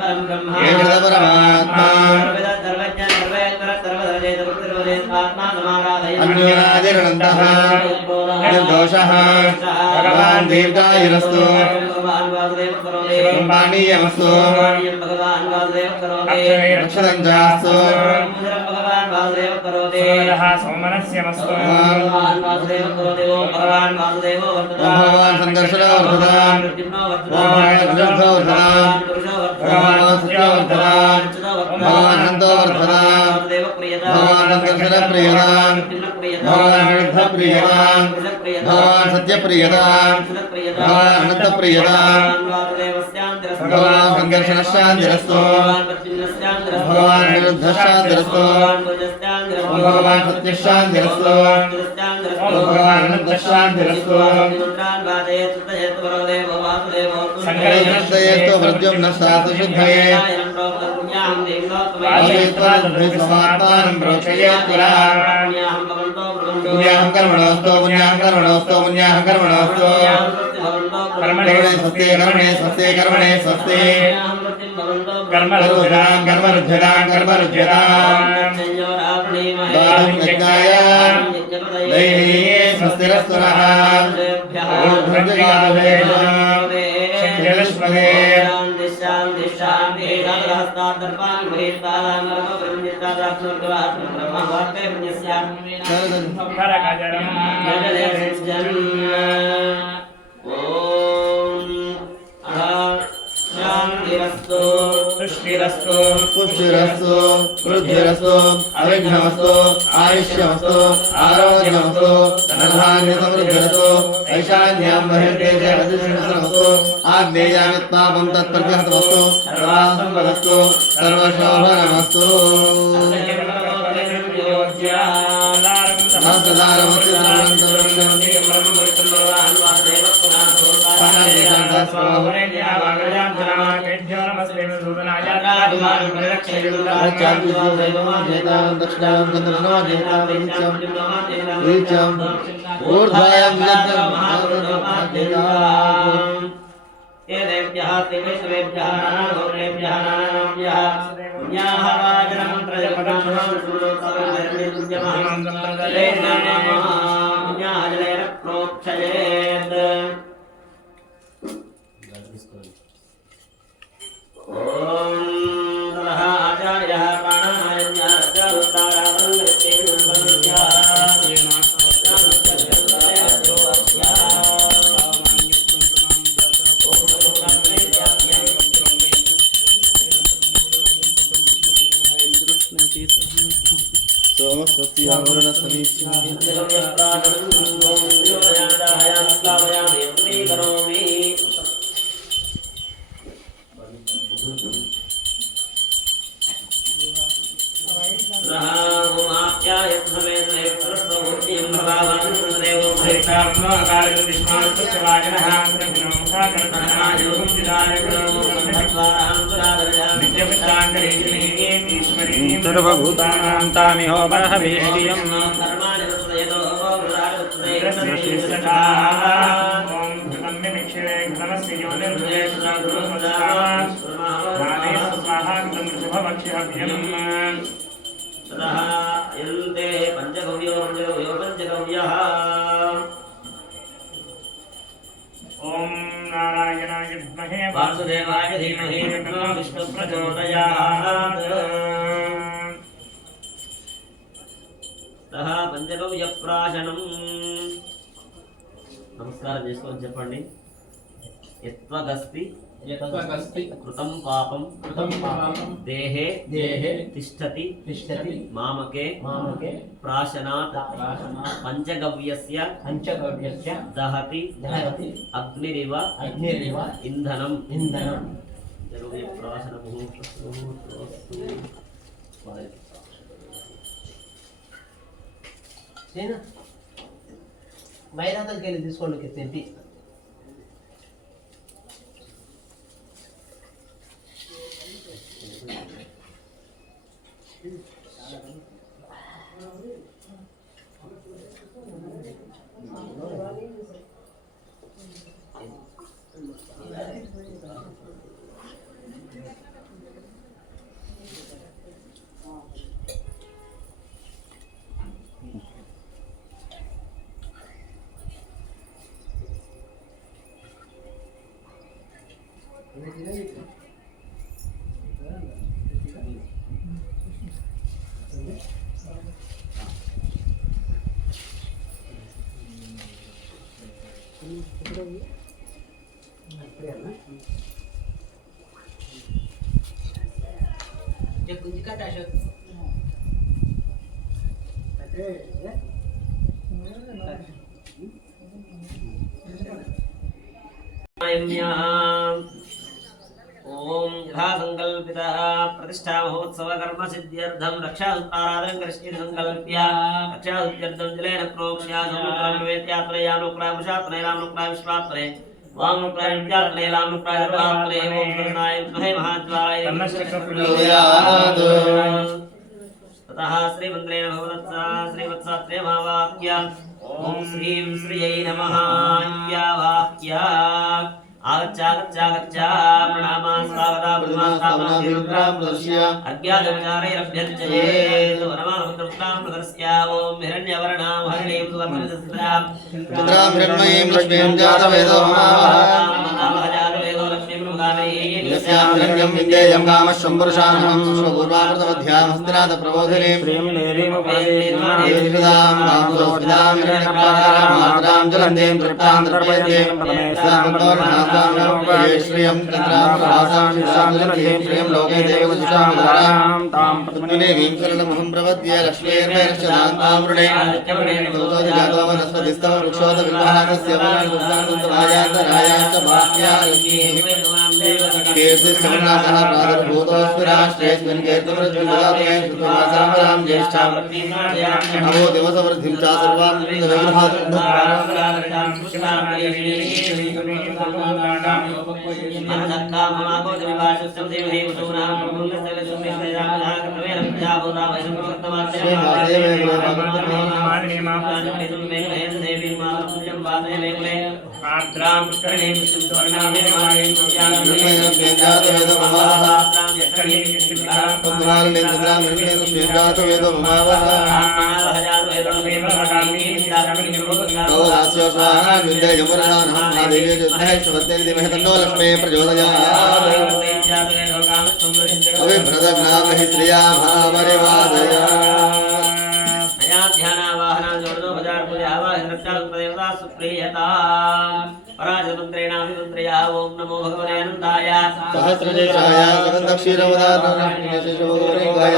పరం బ్రహ్మ ఏష పరమాత్మా అన్యోనాదిరణంతః నిర్దోషః భగవాన్ దీర్ఘాయురస్తు పానీయమస్తు రక్షణంచాస్తు భగవాన్ సంఘర్షణ వర్ధతాన్ భగవాన్ గ్రంథో వర్ధతాన్ భగవాన్ సత్యో వర్ధతాన్ భగవాన్ అనంతో వర్ధతాన్ प्रियदां भगवान् शुद्ध प्रियदां भगवान् सत्य प्रियदां भगवान् अनंत प्रियदां भगवान् संघर्षण शांतिरस्तु भगवान् निरुद्ध शांतिरस्तु भगवान् सत्य शांतिरस्तु भगवान् अनंत शांतिरस्तु संघर्षयस्तु प्रद्युम्न साधु शुद्धये समात्मानं प्रोक्षयेत्पुराः पुण्याहं कर्मणोऽस्तु पुण्याहं कर्मणोऽस्तु पुण्याहं कर्मणोऽस्तु कर्मणे स्वस्ति कर्मणे स्वस्ति कर्मणे स्वस्ति कर्मरुद्धां कर्मरुद्धां कर्मरुद्धां दातुं यज्ञाय दैवी स्वस्तिरस्तु नः ऊर्ध्वजगादवे शङ्करस्महे पुष्टिरस्तु पुष्टिरस्तु वृद्धिरस्तु अविघ्नमस्तु आयुष्यमस्तु आरोग्यमस्तु धनधान्यसमृद्धिरस्तु ऐशान्यां बहिर्देशमस्तु आग्नेयामित्पापं तत्प्रतिहतमस्तु सर्वासम्पदस्तु सर्वशोभनमस्तु सर्वभूतानां तामिहो बर्हवीर्यं ओम नारायणाय विद्महे वासुदेवाय धीमहि तन्नो विष्णुः प्रचोदयात् तः पंचगव्यप्राशनं नमस्कारं చేసుకొని చెప్పండి యత్వగస్తి कृतं पापं देहे तिष्ठति मामके प्राशनात् पंचगव्यस्य दहति अग्निरिव इंधनम् प्राशन వైరాతలకి వెళ్ళి తీసుకోండి తెంపి ओम यथा संकल्पितः प्रतिष्ठा महोत्सव कर्म सिद्ध्यर्थं रक्षासूत्राराधनं करिष्यति संकल्प्य रक्षासूत्यर्थं जलेन प्रोक्ष्य समुद्रं वेत्यात्रयानुक्रामुषात्रे रामनुक्राय विश्वात्रे वामनुक्राय विद्यात्रे लामनुक्राय सर्वात्रे ओम कृष्णाय विद्महे महाज्वालाय ततः श्रीमन्त्रेण भगवत्सा श्रीवत्सात्रे महावाक्य ओम श्रीं श्रियै नमः वाक्या आगच्छ प्रणामा स्वागता प्रमास्तामना रुद्रां अज्ञातविचारैरभ्यर्चयेत् वनमामन्त्रं प्रदर्श्य ओम हिरण्यवर्णां हरिणीं सुवर्णसहस्रां चन्द्रां हिरण्मयीं लक्ष्मीं जातवेदो यस्यां हिरण्यं विन्देयं कामशम्बुरुषाणं स्वपूर्वामृतमध्यामस्तिनाथ प्रबोधिनीं श्रीं देवीमुपदेशनां देवीदां कामसोस्मितां हिरण्यप्राकारां मातरां जलन्तीं तृप्तां तर्पयन्तीं प्रथमेस्तां श्रियं चन्द्रां प्रभासां दिशां जलन्तीं श्रियं लोके देवदुषां धारां तां पद्मदेवीं शरणमहं प्रपद्ये लक्ष्मीर्मेरक्षदान्तामृणे दोषोऽधिजातो वनस्पतिस्तव वृक्षोदविवाहस्य वनरुद्धान्तमायान्तरायाश्च बाह्या कीर्तिश्रवणासः प्रादुर्भूतोऽस्मि राष्ट्रेऽस्मिन् कीर्तिमृत्युदाते श्रुतमासामरां ज्येष्ठां नमो दिवसवृद्धिं च सर्वान् लक्ष्मी प्रचोदयात् अभिभ्रदग्नामहि श्रिया महापरिवादया पराजमन्त्रेणाभिमन्त्र्या ओम नमो भगवते अनन्ताय सहस्रदेशाय सुगन्धक्षीरवदानोरिङ्गाय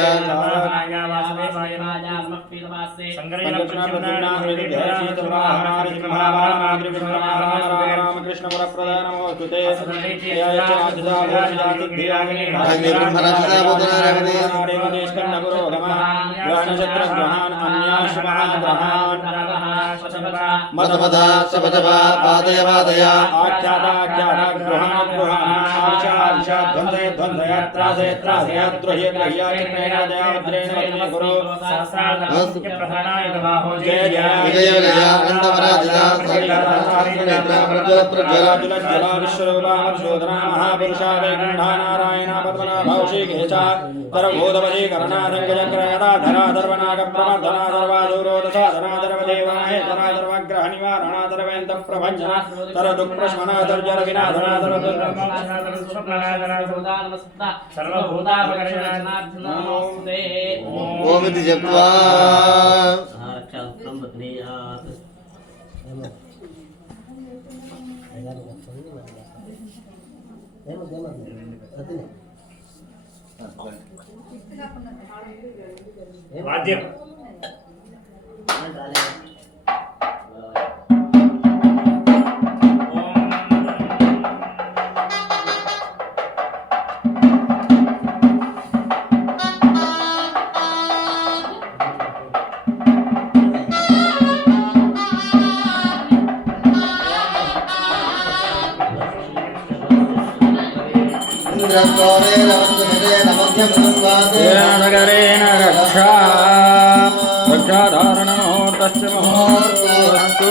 मतपदा शपजपा पादय पादया ओमिति जप्त्वा वाद्यं नगरेण रक्षा रक्षाधारणमुहूर्तस्य मुहूर्तोऽस्तु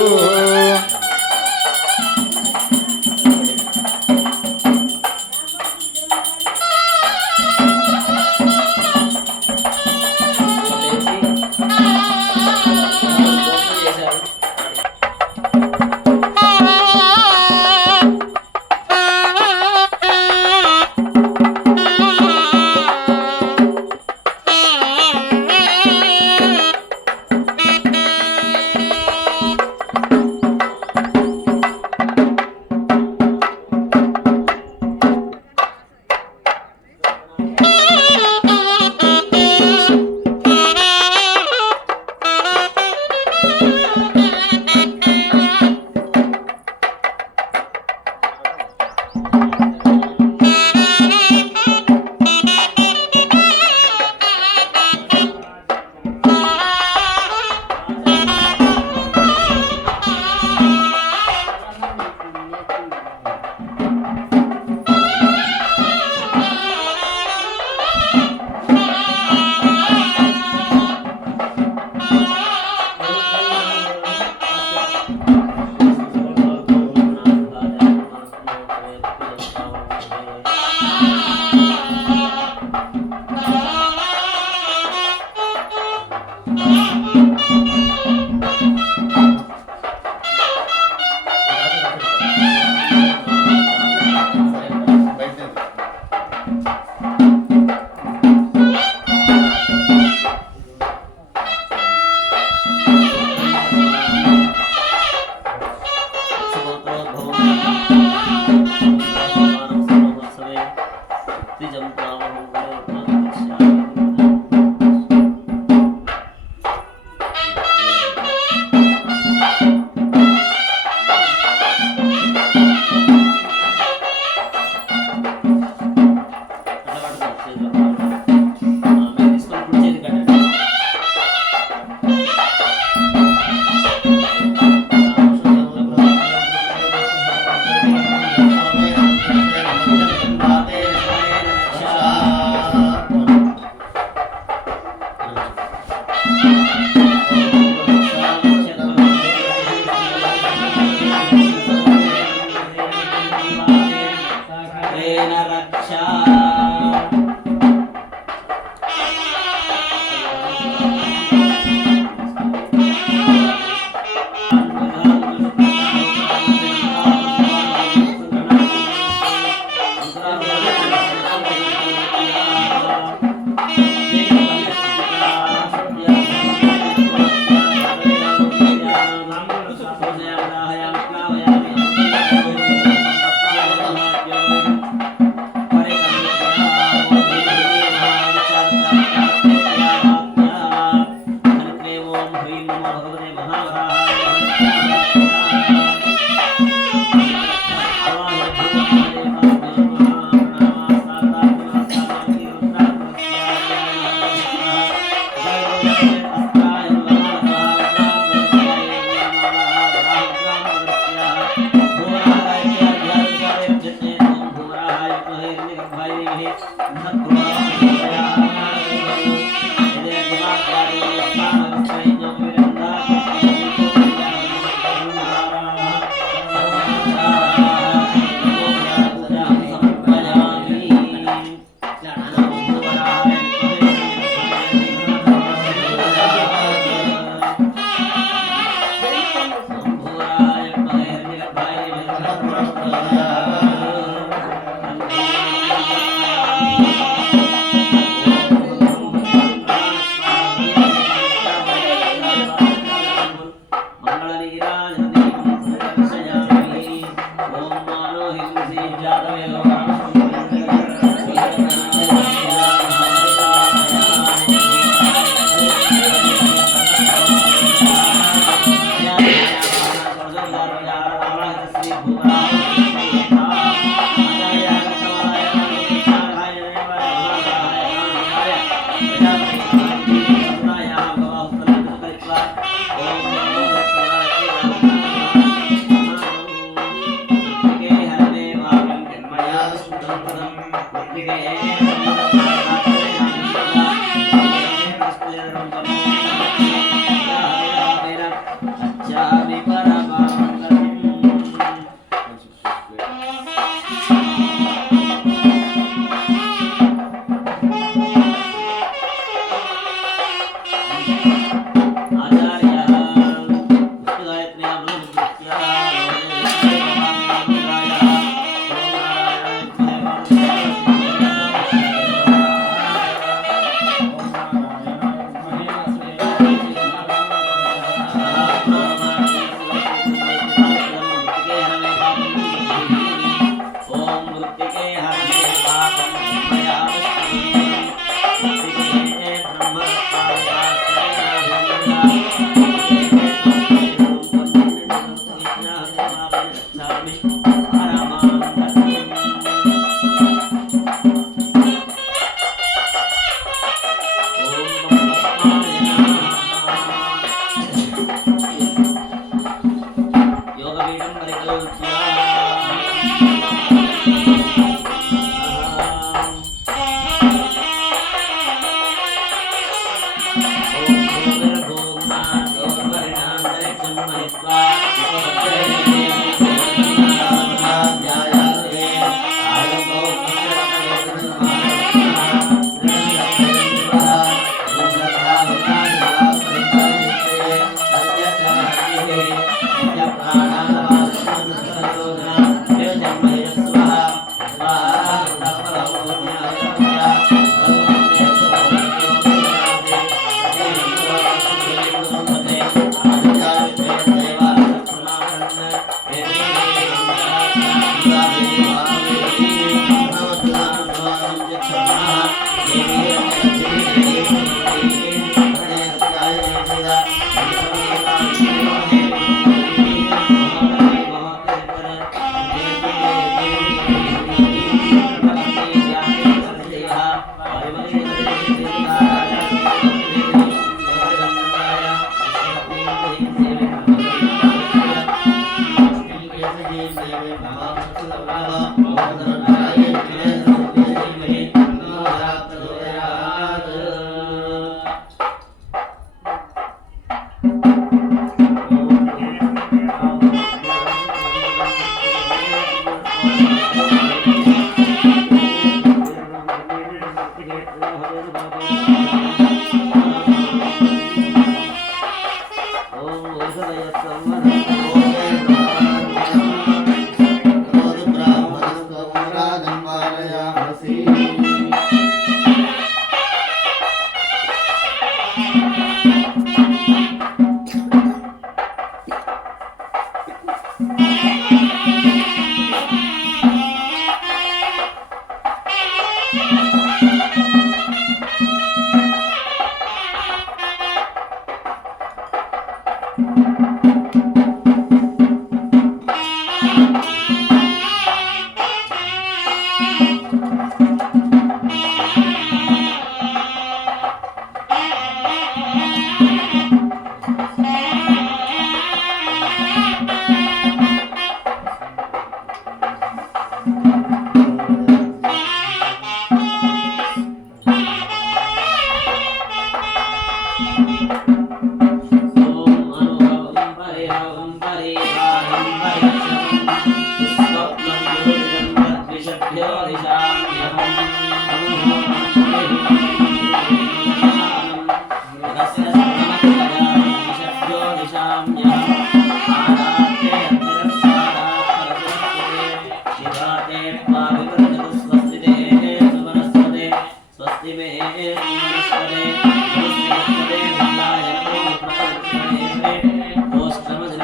स्वस्ति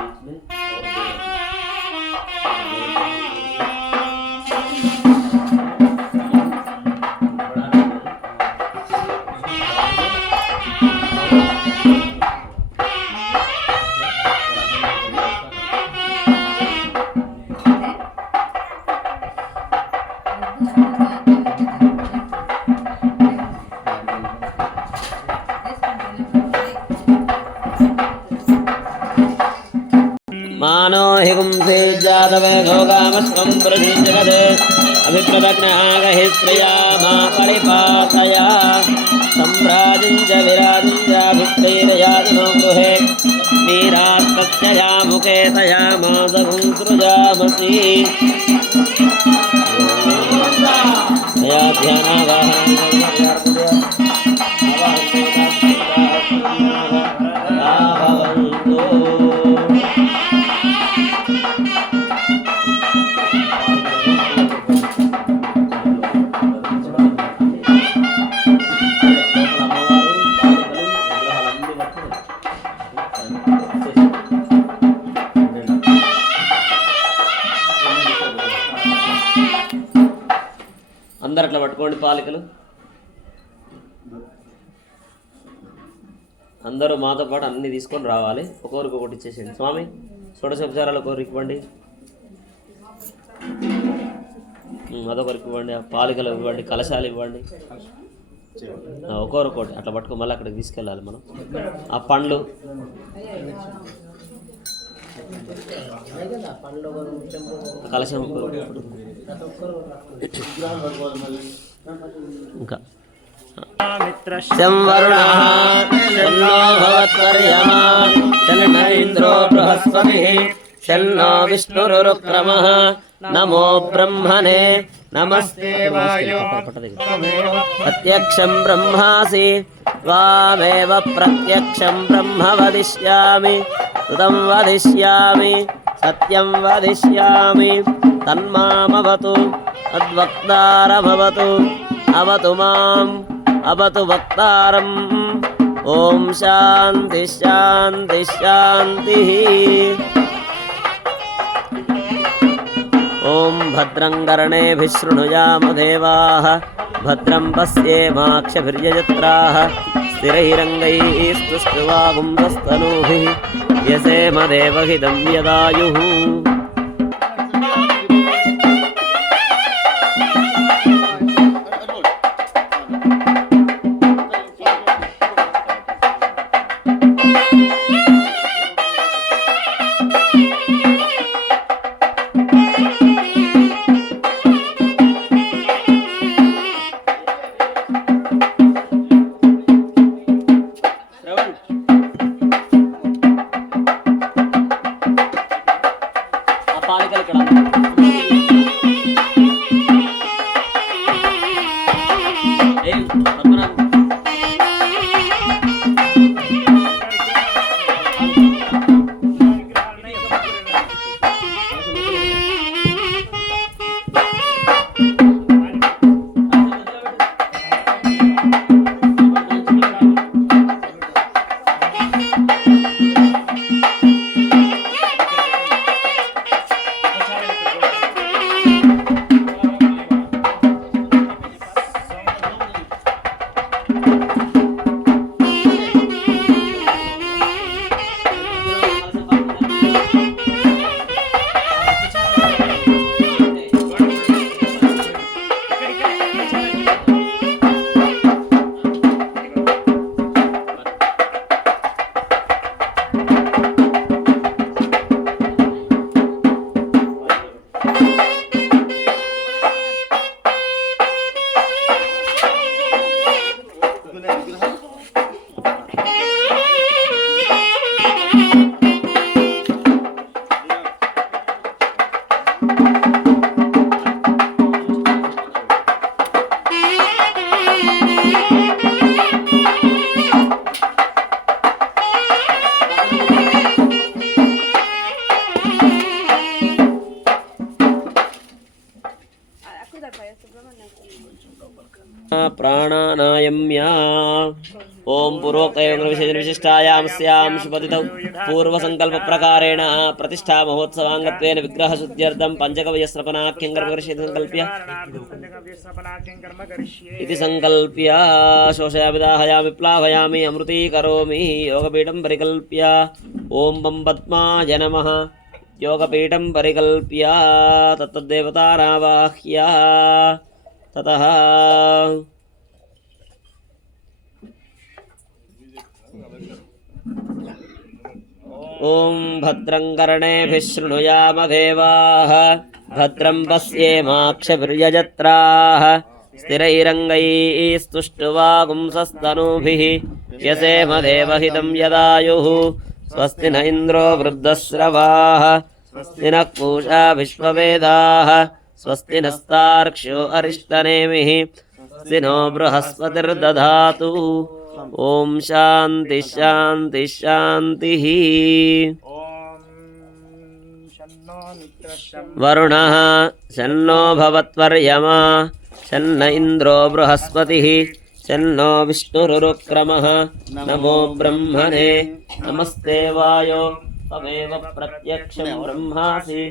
बीच में और मानो हिगुंसे जातवे घोगामस्वं पुरुषं जगत् अभिप्रदग्नः स्त्रिया मा परिपातया सम्भ्राजं च विराजं चाभिप्तैरयातनो गृहे मीरास्तस्यया मुखे तया मासगुं सृजामसि तया అందరు అట్లా పట్టుకోండి పాలికలు. అందరూ మాతో పాటు అన్ని తీసుకొని రావాలి. ఒక్కొరికి ఒకటి ఇచ్చేసేయండి. స్వామి షోడశోపచారాలు ఒకరికి ఇవ్వండి, అదొకరికి ఇవ్వండి, ఆ పాలికలు ఇవ్వండి, కలశాలు ఇవ్వండి. ఒక్కొక్కటి అట్లా పట్టుకో, మళ్ళీ అక్కడికి తీసుకెళ్ళాలి మనం. ఆ పండ్లు కలశం ఇంకా చలనైంద్రో బృహస్పతి శన్నో విష్ణురుక్రమః నమో బ్రహ్మణే నమస్తే ప్రత్యక్షం బ్రహ్మాసి త్వామేవ ప్రత్యక్షం బ్రహ్మ వదిష్యామి ృతం వదిష్యామి సత్యం వదిష్యామి తన్మామవతు తద్వక్తారమవతు అవతు మాం అవతు వక్తారం. ఓం శాంతి శాంతి శాంతి. ఓం భద్రం కర్ణేభిః శృణుయామ దేవాః భద్రం పశ్యేమాక్షభిర్యజత్రాః స్థిరైరంగైః స్తుష్టువాగుంసస్తనూభిः వ్యసేమ దేవహితం యదాయుః. ప్రాణానాయ प्रेम्या ओम पूर्वोक्तविशेषविशिष्टायां स्यां शुभतिथौ पूर्वसङ्कल्पप्रकारेण प्रतिष्ठा महोत्सवाङ्गत्वेन विग्रहशुद्ध्यर्थं पञ्चकव्यस्रपनाख्यं कर्मकरिष्ये इति सङ्कल्प्य शोषयामि दाहयामि प्लावयामि अमृतीकरोमि योगपीठं परिकल्प्य ओम बं पद्माय नमः योगपीठं परिकल्प्य तत्तद्देवतानावाह्य ततः ओम भद्रं कर्णेभिः शृणुयाम देवाः भद्रं पश्येमाक्षभिर्यजत्राः स्थिरैरङ्गैस्तुष्टुवागुंसस्तनूभिः यसेम देवहितं यदायुः स्वस्ति न इन्द्रो वृद्धश्रवाः स्वस्ति नः पूषा विश्ववेदाः स्वस्ति नस्तार्क्ष्यो अरिष्टनेमिः स्वस्ति नो बृहस्पतिर्दधातु ओम शांति शांति शांतिः वरुणः शन्नो भवत्वर्यमा शन्न इन्द्रो बृहस्पतिः शन्नो विष्णुरुक्रमः नमो ब्रह्मणे नमस्ते वायो त्वमेव प्रत्यक्षं ब्रह्मासि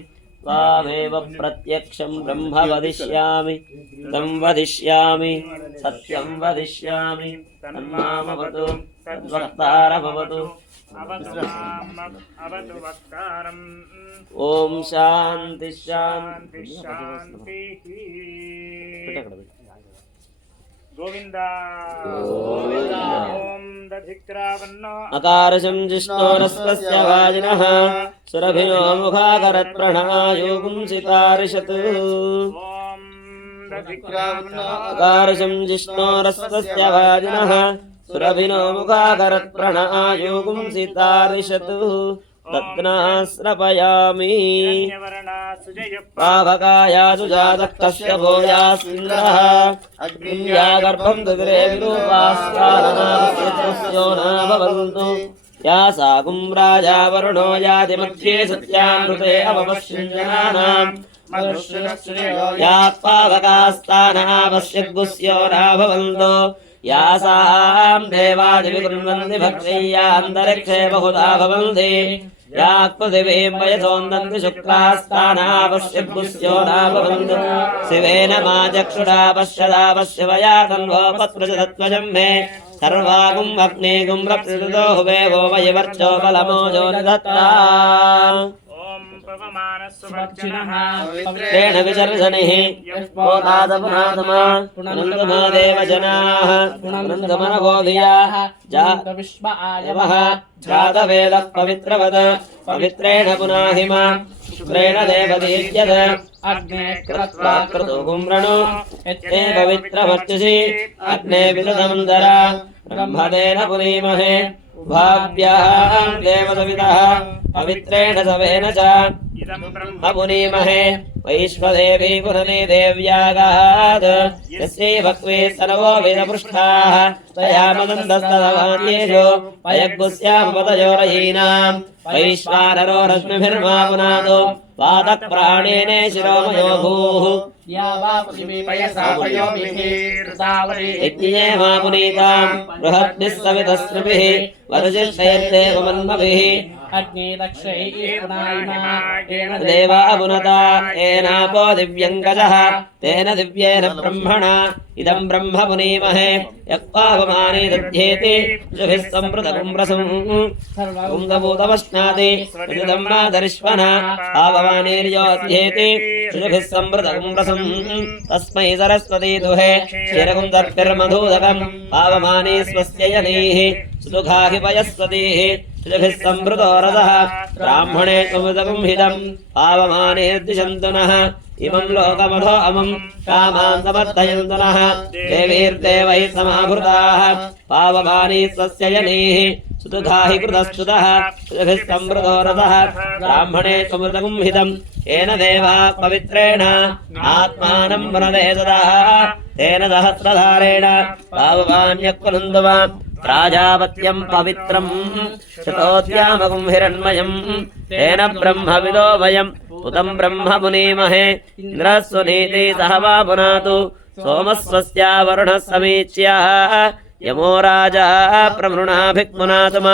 त्वामेव प्रत्यक्षं ब्रह्म वदिष्यामि तं वदिष्यामि सत्यं वदिष्यामि तन्मामवतु तद्वक्तारमवतु ओम शांति शांति गोविंदा ओम दधिक्रावन्नो अकारशं जिष्णोरस्पस्य वाजिनः सुरभिनो मुखाकरत्प्रणायोगुंसितारिषत् ओम दधिक्रावन्नो अकारशं जिष्णोरस्पस्य वाजिनः सुरभिनो मुखाकरत्प्रणायोगुंसितारिषत् रत्नाश्रपयामि पावकायासु जातः कश्यपो यास्मिन्द्रः अग्निया गर्भं ददरे विरूपास्ताननामस्यो न भवन्तु या साकुं राजा वरुणो याति मध्ये सत्यानृते अपपश्यञ्जनानाम् या पावकास्तानापश्य गुस्यो न भवन्तो यासां देवादिविकुर्वन्ति भक्त्यैयान्तरिक्षे बहुधा भवन्ति या पृथिवीं वयसोन्दन्ति शुक्लास्तानापश्य गुस्यो न भवन्तु शिवेन मा चक्षुषा पश्यदा पश्यवया तन्वो पत्रजध्वजं मे सर्वागुं अग्नेगुं रक्षितो हुवे वो वयवर्चो बलमोजो निधत्ता तेन विचर्जनिः यस्पोतादपुनातमा पुनन्दमा देवजनाः पुनन्दमनवोधियाः जातविश्वायवः जातवेदः पवित्रवत् पवित्रेण पुनाहिमा शुक्रेण देवदीर्यत् अग्ने कृत्वा क्रतुगुं वृणु यत्ते पवित्रमर्चसि अग्ने विदधमन्दरा ब्रह्मदेन पुनीमहे उभाभ्यां देवसवितः पवित्रेण सवेन च अपुनीमहे वैश्वदेवी पुनने देव्यागात् यस्यै भक्वे सर्वो वेदपृष्ठाः तया मदन्तस्तदवान्येषु पयग्गुस्यामपतयोरयीनां वैश्वानरो रश्मिभिर्मा पुनादो वातः प्राणेन शिरोमयो भूः या वा यज्ञे मा पुनीतां बृहद्भिः सवितस्रुभिः वरुजिष्ठयद्देवमन्मभिः अग्ने देवा पुनता येनापो दिव्यङ्गजः तेन दिव्येन ब्रह्मणा इदं ब्रह्म पुनीमहे यक्वावमाने दध्येति शुभिः सम्पृतकुम्भ्रसं कुन्दभूतमश्नाति ऋतं मातरिष्वना आवमानेर्योऽध्येति शुभिः सम्पृतकुम्भ्रसं तस्मै सरस्वती दुहे क्षीरकुन्दर्भिर्मधूदकम् आवमाने स्वस्य यनीः सुदुघाहि पयस्वतीः शुभिः सम्पृतो रसः ब्राह्मणे समुदकं हितम् आवमानेर्दिशन्तु नः इमं लोकमधो अमं कामान् समर्थयन्तु नः देवीर्देवैः समाभृताः पावमानी स्वस्य यनीः सुदुघाहि कृतस्तुतः शुभिः सम्पृतो रसः ब्राह्मणे समुदकं हितम् येन देवा पवित्रेण आत्मानं वरदे सदा तेन सहस्रधारेण पावमान्यक्वनुन्दवा प्राजापत्यं पवित्रं शतोद्यामकं हिरण्मयं तेन ब्रह्मविदो वयम् उतं ब्रह्म पुनीमहे इन्द्रः सुनीति सह वा पुनातु సోమస్వస్య వరుణ సమీచ్య యమో రాజా ప్రవృణాభిక్మునాతుమ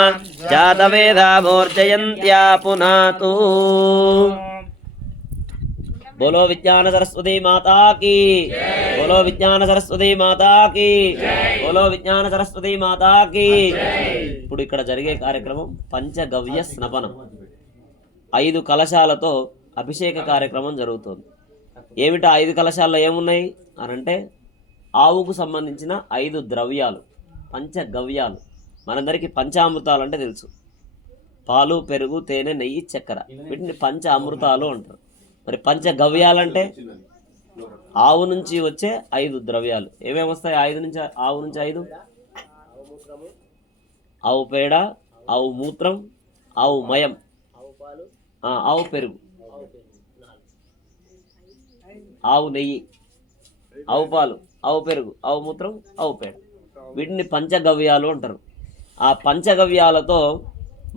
జాతవేదా మోర్జయంత్యా పునాతు. बोलो विज्ञान सरस्वती माता की, बोलो विज्ञान सरस्वती माता की, बोलो विज्ञान सरस्वती माता की. ఇప్పుడు ఇక్కడ జరిగే కార్యక్రమం పంచగవ్య స్నపనం. 5 కలశాలతో అభిషేక కార్యక్రమం జరుగుతుంది. ఏమిటా 5 కలశాల్లో ఏమున్నాయి అనంటే ఆవుకు సంబంధించిన 5 ద్రవ్యాలు, పంచగవ్యాలు. మనందరికీ పంచామృతాలు అంటే తెలుసు, పాలు, పెరుగు, తేనె, నెయ్యి, చక్కెర, వీటిని పంచ అమృతాలు అంటారు. మరి పంచగవ్యాలంటే ఆవు నుంచి వచ్చే 5 ద్రవ్యాలు. ఏమేమి వస్తాయి ఆవు నుంచి 5? ఆవు పేడ, ఆవు మూత్రం, ఆవు మయం, ఆవు పెరుగు, ఆవు నెయ్యి, ఆవు పాలు, ఆవు పెరుగు, ఆవు మూత్రం, ఆవు పేడ, వీటిని పంచగవ్యాలు అంటారు. ఆ పంచగవ్యాలతో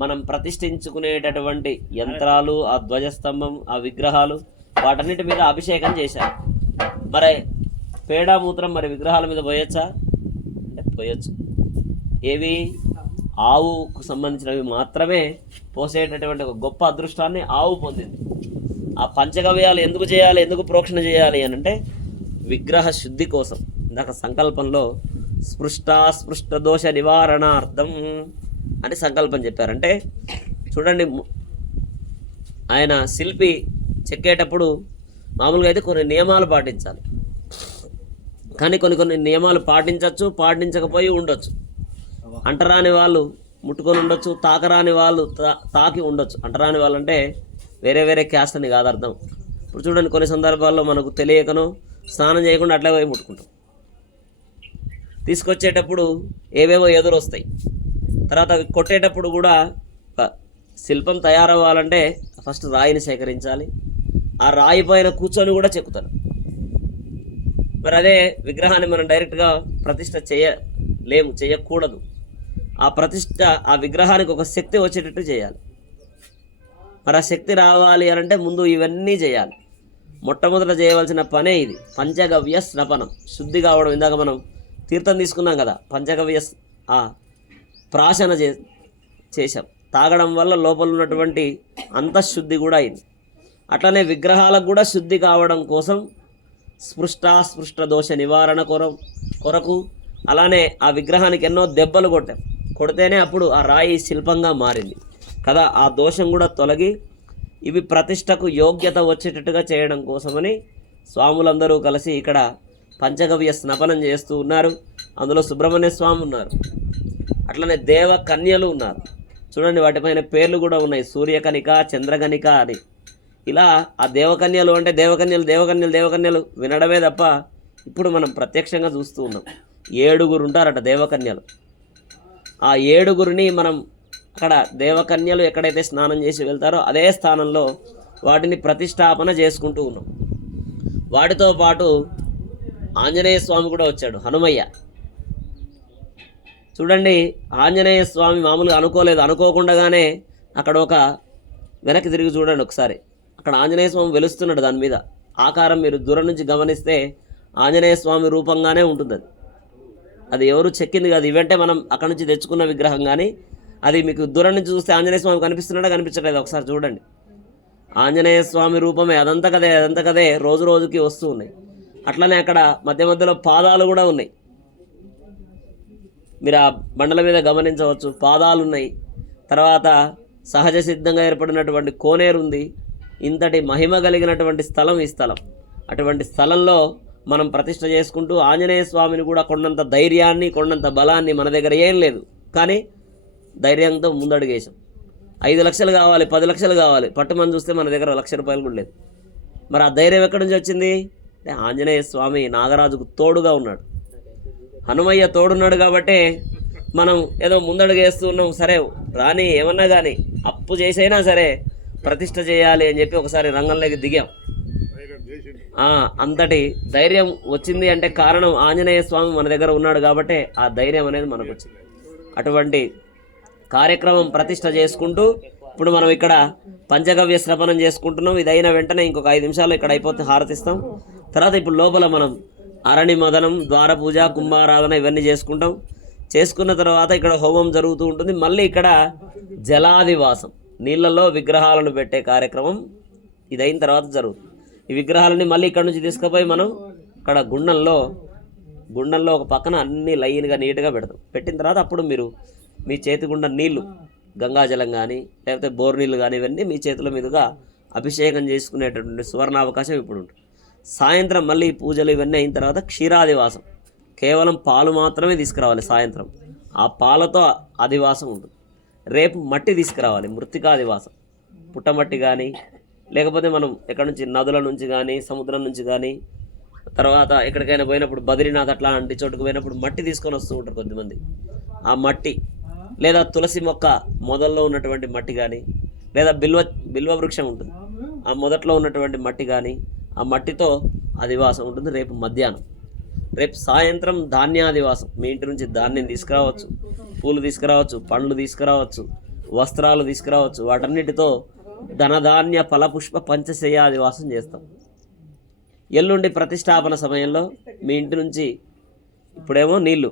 మనం ప్రతిష్ఠించుకునేటటువంటి యంత్రాలు, ఆ ధ్వజస్తంభం, ఆ విగ్రహాలు, వాటన్నిటి మీద అభిషేకం చేశారు. మరి పేడ, మూత్రం మరి విగ్రహాల మీద పోయొచ్చా అంటే పోయొచ్చు. ఏవి? ఆవుకు సంబంధించినవి మాత్రమే పోసేటటువంటి ఒక గొప్ప అదృష్టాన్ని ఆవు పొందింది. ఆ పంచగవ్యాలు ఎందుకు చేయాలి, ఎందుకు ప్రోక్షణ చేయాలి అని అంటే విగ్రహ శుద్ధి కోసం. ఇందాక సంకల్పంలో స్పృష్ట దోష నివారణార్థం అని సంకల్పం చెప్పారంటే చూడండి, ఆయన శిల్పి చెక్కేటప్పుడు మామూలుగా అయితే కొన్ని నియమాలు పాటించాలి, కానీ కొన్ని నియమాలు పాటించవచ్చు, పాటించకపోయి ఉండొచ్చు. అంటరాని వాళ్ళు ముట్టుకొని ఉండొచ్చు, తాకరాని వాళ్ళు తాకి ఉండొచ్చు. అంటరాని వాళ్ళు అంటే వేరే వేరే క్యాస్ట్ అని కాదు అర్థం. ఇప్పుడు చూడండి, కొన్ని సందర్భాల్లో మనకు తెలియకనో స్నానం చేయకుండా అట్లా పోయి ముట్టుకుంటాం. తీసుకొచ్చేటప్పుడు ఏవేవో ఎదురు వస్తాయి. తర్వాత అవి కొట్టేటప్పుడు కూడా శిల్పం తయారవ్వాలంటే ఫస్ట్ రాయిని సేకరించాలి, ఆ రాయి పైన కూర్చొని కూడా చెక్కుతారు. మరి అదే విగ్రహాన్ని మనం డైరెక్ట్గా ప్రతిష్ఠ చేయకూడదు. ఆ ప్రతిష్ఠ ఆ విగ్రహానికి ఒక శక్తి వచ్చేటట్టు చేయాలి. మరి ఆ శక్తి రావాలి అని అంటే ముందు ఇవన్నీ చేయాలి. మొట్టమొదట చేయవలసిన పనే ఇది, పంచగవ్య స్నపనం, శుద్ధి కావడం. ఇందాక మనం తీర్థం తీసుకున్నాం కదా, పంచగవ్య ప్రాశన చేశాం. తాగడం వల్ల లోపల ఉన్నటువంటి అంతఃశుద్ధి కూడా అయింది. అట్లనే విగ్రహాలకు కూడా శుద్ధి కావడం కోసం స్పృష్ట దోష నివారణ కొరకు అలానే ఆ విగ్రహానికి ఎన్నో దెబ్బలు కొడితేనే అప్పుడు ఆ రాయి శిల్పంగా మారింది కదా. ఆ దోషం కూడా తొలగి ఇవి ప్రతిష్టకు యోగ్యత వచ్చేటట్టుగా చేయడం కోసమని స్వాములందరూ కలిసి ఇక్కడ పంచగవ్య స్నపనం చేస్తూ ఉన్నారు. అందులో సుబ్రహ్మణ్య స్వామి ఉన్నారు, అట్లనే దేవ కన్యలు ఉన్నారు. చూడండి, వాటిపైన పేర్లు కూడా ఉన్నాయి, సూర్యకనిక, చంద్రకనిక అని. ఇలా ఆ దేవకన్యలు అంటే దేవకన్యలు వినడమే తప్ప ఇప్పుడు మనం ప్రత్యక్షంగా చూస్తూ ఉన్నాం. 7 ఉంటారట దేవకన్యలు. ఆ 7 మనం అక్కడ దేవకన్యలు ఎక్కడైతే స్నానం చేసి వెళ్తారో అదే స్థానంలో వాటిని ప్రతిష్టాపన చేసుకుంటూ ఉన్నాం. వాటితో పాటు ఆంజనేయ స్వామి కూడా వచ్చాడు, హనుమయ్య. చూడండి, ఆంజనేయ స్వామి మామూలుగా అనుకోకుండానే అక్కడ ఒక వెనక్కి తిరిగి చూడండి ఒకసారి, అక్కడ ఆంజనేయ స్వామి వెలుస్తున్నాడు. దాని మీద ఆకారం మీరు దూరం నుంచి గమనిస్తే ఆంజనేయ స్వామి రూపంగానే ఉంటుంది. అది ఎవరు చెక్కింది కాదు, ఇవంటే మనం అక్కడ నుంచి తెచ్చుకున్న విగ్రహం. కానీ అది మీకు దూరం నుంచి చూస్తే ఆంజనేయ స్వామి కనిపిస్తున్నాడా కనిపించట్లేదు ఒకసారి చూడండి. ఆంజనేయ స్వామి రూపమే అదంతా కదే రోజు రోజుకి వస్తూ ఉన్నాయి. అట్లనే అక్కడ మధ్యలో పాదాలు కూడా ఉన్నాయి. మీరు ఆ బండల మీద గమనించవచ్చు, పాదాలు ఉన్నాయి. తర్వాత సహజ సిద్ధంగా ఏర్పడినటువంటి కోనేరు ఉంది. ఇంతటి మహిమ కలిగినటువంటి స్థలం ఈ స్థలం. అటువంటి స్థలంలో మనం ప్రతిష్ఠ చేసుకుంటూ ఆంజనేయ స్వామిని కూడా కొండంత ధైర్యాన్ని, కొండంత బలాన్ని, మన దగ్గర ఏం లేదు కానీ ధైర్యంతో ముందడుగేసాం. 5 లక్షలు కావాలి, 10 లక్షలు కావాలి, పట్టుమని చూస్తే మన దగ్గర ₹1,00,000 కూడా లేదు. మరి ఆ ధైర్యం ఎక్కడి నుంచి వచ్చింది అంటే ఆంజనేయ స్వామి నాగరాజుకు తోడుగా ఉన్నాడు, హనుమయ్య తోడున్నాడు. కాబట్టి మనం ఏదో ముందడుగేస్తూ ఉన్నాం. సరే రాని ఏమన్నా కానీ అప్పు చేసైనా సరే ప్రతిష్ఠ చేయాలి అని చెప్పి ఒకసారి రంగంలోకి దిగాం. అంతటి ధైర్యం వచ్చింది అంటే కారణం ఆంజనేయ స్వామి మన దగ్గర ఉన్నాడు కాబట్టి ఆ ధైర్యం అనేది మనకు వచ్చింది. అటువంటి కార్యక్రమం ప్రతిష్ఠ చేసుకుంటూ ఇప్పుడు మనం ఇక్కడ పంచగవ్య స్నపనం చేసుకుంటున్నాం. ఇది అయిన వెంటనే ఇంకొక 5 నిమిషాలు ఇక్కడ అయిపోతే హారతిస్తాం. తర్వాత ఇప్పుడు లోపల మనం అరణి మదనం, ద్వార పూజ, కుంభారాధన ఇవన్నీ చేసుకుంటాం. చేసుకున్న తర్వాత ఇక్కడ హోమం జరుగుతూ ఉంటుంది. మళ్ళీ ఇక్కడ జలాదివాసం, నీళ్ళల్లో విగ్రహాలను పెట్టే కార్యక్రమం ఇదైన తర్వాత జరుగుతుంది. ఈ విగ్రహాలని మళ్ళీ ఇక్కడ నుంచి తీసుకుపోయి మనం ఇక్కడ గుండంలో ఒక పక్కన అన్ని లైన్గా నీట్గా పెడతాం. పెట్టిన తర్వాత అప్పుడు మీరు మీ చేతి గుండా నీళ్లు, గంగాజలం కానీ లేకపోతే బోర్ నీళ్ళు కానీ ఇవన్నీ మీ చేతుల మీదుగా అభిషేకం చేసుకునేటటువంటి సువర్ణావకాశం ఇప్పుడు ఉంటుంది. సాయంత్రం మళ్ళీ పూజలు ఇవన్నీ అయిన తర్వాత క్షీరాదివాసం, కేవలం పాలు మాత్రమే తీసుకురావాలి సాయంత్రం. ఆ పాలతో ఆదివాసం ఉంటుంది. రేపు మట్టి తీసుకురావాలి, మృత్తికాదివాసం, పుట్టమట్టి కానీ లేకపోతే మనం ఎక్కడి నుంచి నదుల నుంచి కానీ సముద్రం నుంచి కానీ, తర్వాత ఎక్కడికైనా పోయినప్పుడు బద్రీనాథ్ అట్లా లాంటి చోటుకు పోయినప్పుడు మట్టి తీసుకొని వస్తూ ఉంటారు కొద్దిమంది. ఆ మట్టి లేదా తులసి మొక్క మొదల్లో ఉన్నటువంటి మట్టి కానీ లేదా బిల్వ వృక్షం ఉంటుంది, ఆ మొదట్లో ఉన్నటువంటి మట్టి కానీ ఆ మట్టితో అదివాసం ఉంటుంది. రేపు మధ్యాహ్నం, రేపు సాయంత్రం ధాన్యాదివాసం. మీ ఇంటి నుంచి ధాన్యం తీసుకురావచ్చు, పూలు తీసుకురావచ్చు, పండ్లు తీసుకురావచ్చు, వస్త్రాలు తీసుకురావచ్చు. వాటన్నిటితో ధనధాన్య ఫలపుష్ప పంచశయ్యాదివాసం చేస్తాం. ఎల్లుండి ప్రతిష్టాపన సమయంలో మీ ఇంటి నుంచి ఇప్పుడేమో నీళ్ళు,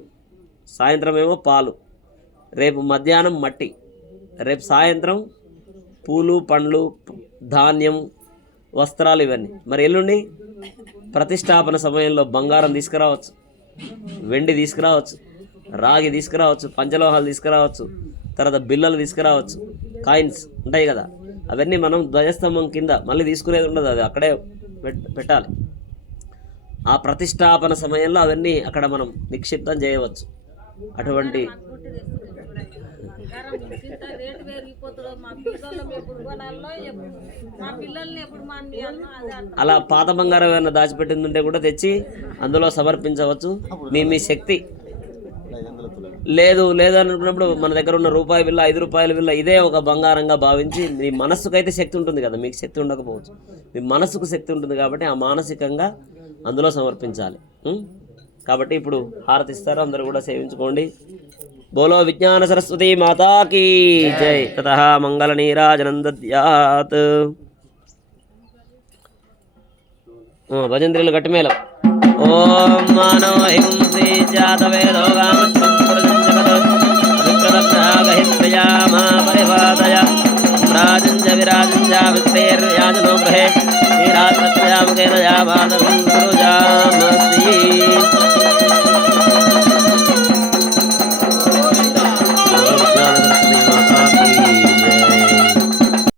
సాయంత్రం ఏమో పాలు, రేపు మధ్యాహ్నం మట్టి, రేపు సాయంత్రం పూలు పండ్లు ధాన్యం వస్త్రాలు ఇవన్నీ. మరి ఎల్లుండి ప్రతిష్టాపన సమయంలో బంగారం తీసుకురావచ్చు, వెండి తీసుకురావచ్చు, రాగి తీసుకురావచ్చు, పంచలోహాలు తీసుకురావచ్చు, తర్వాత బిల్లలు తీసుకురావచ్చు, కాయిన్స్ ఉంటాయి కదా, అవన్నీ మనం ధ్వజస్తంభం కింద మళ్ళీ తీసుకునేది ఉండదు, అది అక్కడే పెట్టాలి. ఆ ప్రతిష్టాపన సమయంలో అవన్నీ అక్కడ మనం నిక్షిప్తం చేయవచ్చు. అటువంటి అలా పాత బంగారం ఏమైనా దాచిపెట్టిందంటే కూడా తెచ్చి అందులో సమర్పించవచ్చు. మీ శక్తి లేదు అనుకున్నప్పుడు మన దగ్గర ఉన్న రూపాయి బిల్ల, 5 రూపాయల బిల్ల ఇదే ఒక బంగారంగా భావించి, మీ మనస్సుకైతే శక్తి ఉంటుంది కదా, మీకు శక్తి ఉండకపోవచ్చు, మీ మనస్సుకు శక్తి ఉంటుంది కాబట్టి ఆ మానసికంగా అందులో సమర్పించాలి. కాబట్టి ఇప్పుడు హారతిస్తారు, అందరూ కూడా సేవించుకోండి. బోలో విజ్ఞాన సరస్వతి మాతాకి జై. తతః మంగళ నీరాజనం దద్యాత్. భజంత్రులు గట్టిమేళం. ఓం మానవ హింసీ జాతవేదో గామస్వం పురుషం జగత్ అభిప్రదక్షాగహిత్రయామా పరివాదయ రాజంజ విరాజంజ విక్రేర్యాజనో గృహే శ్రీరాజత్రయాముఖేన యామాదం గురుజామసి.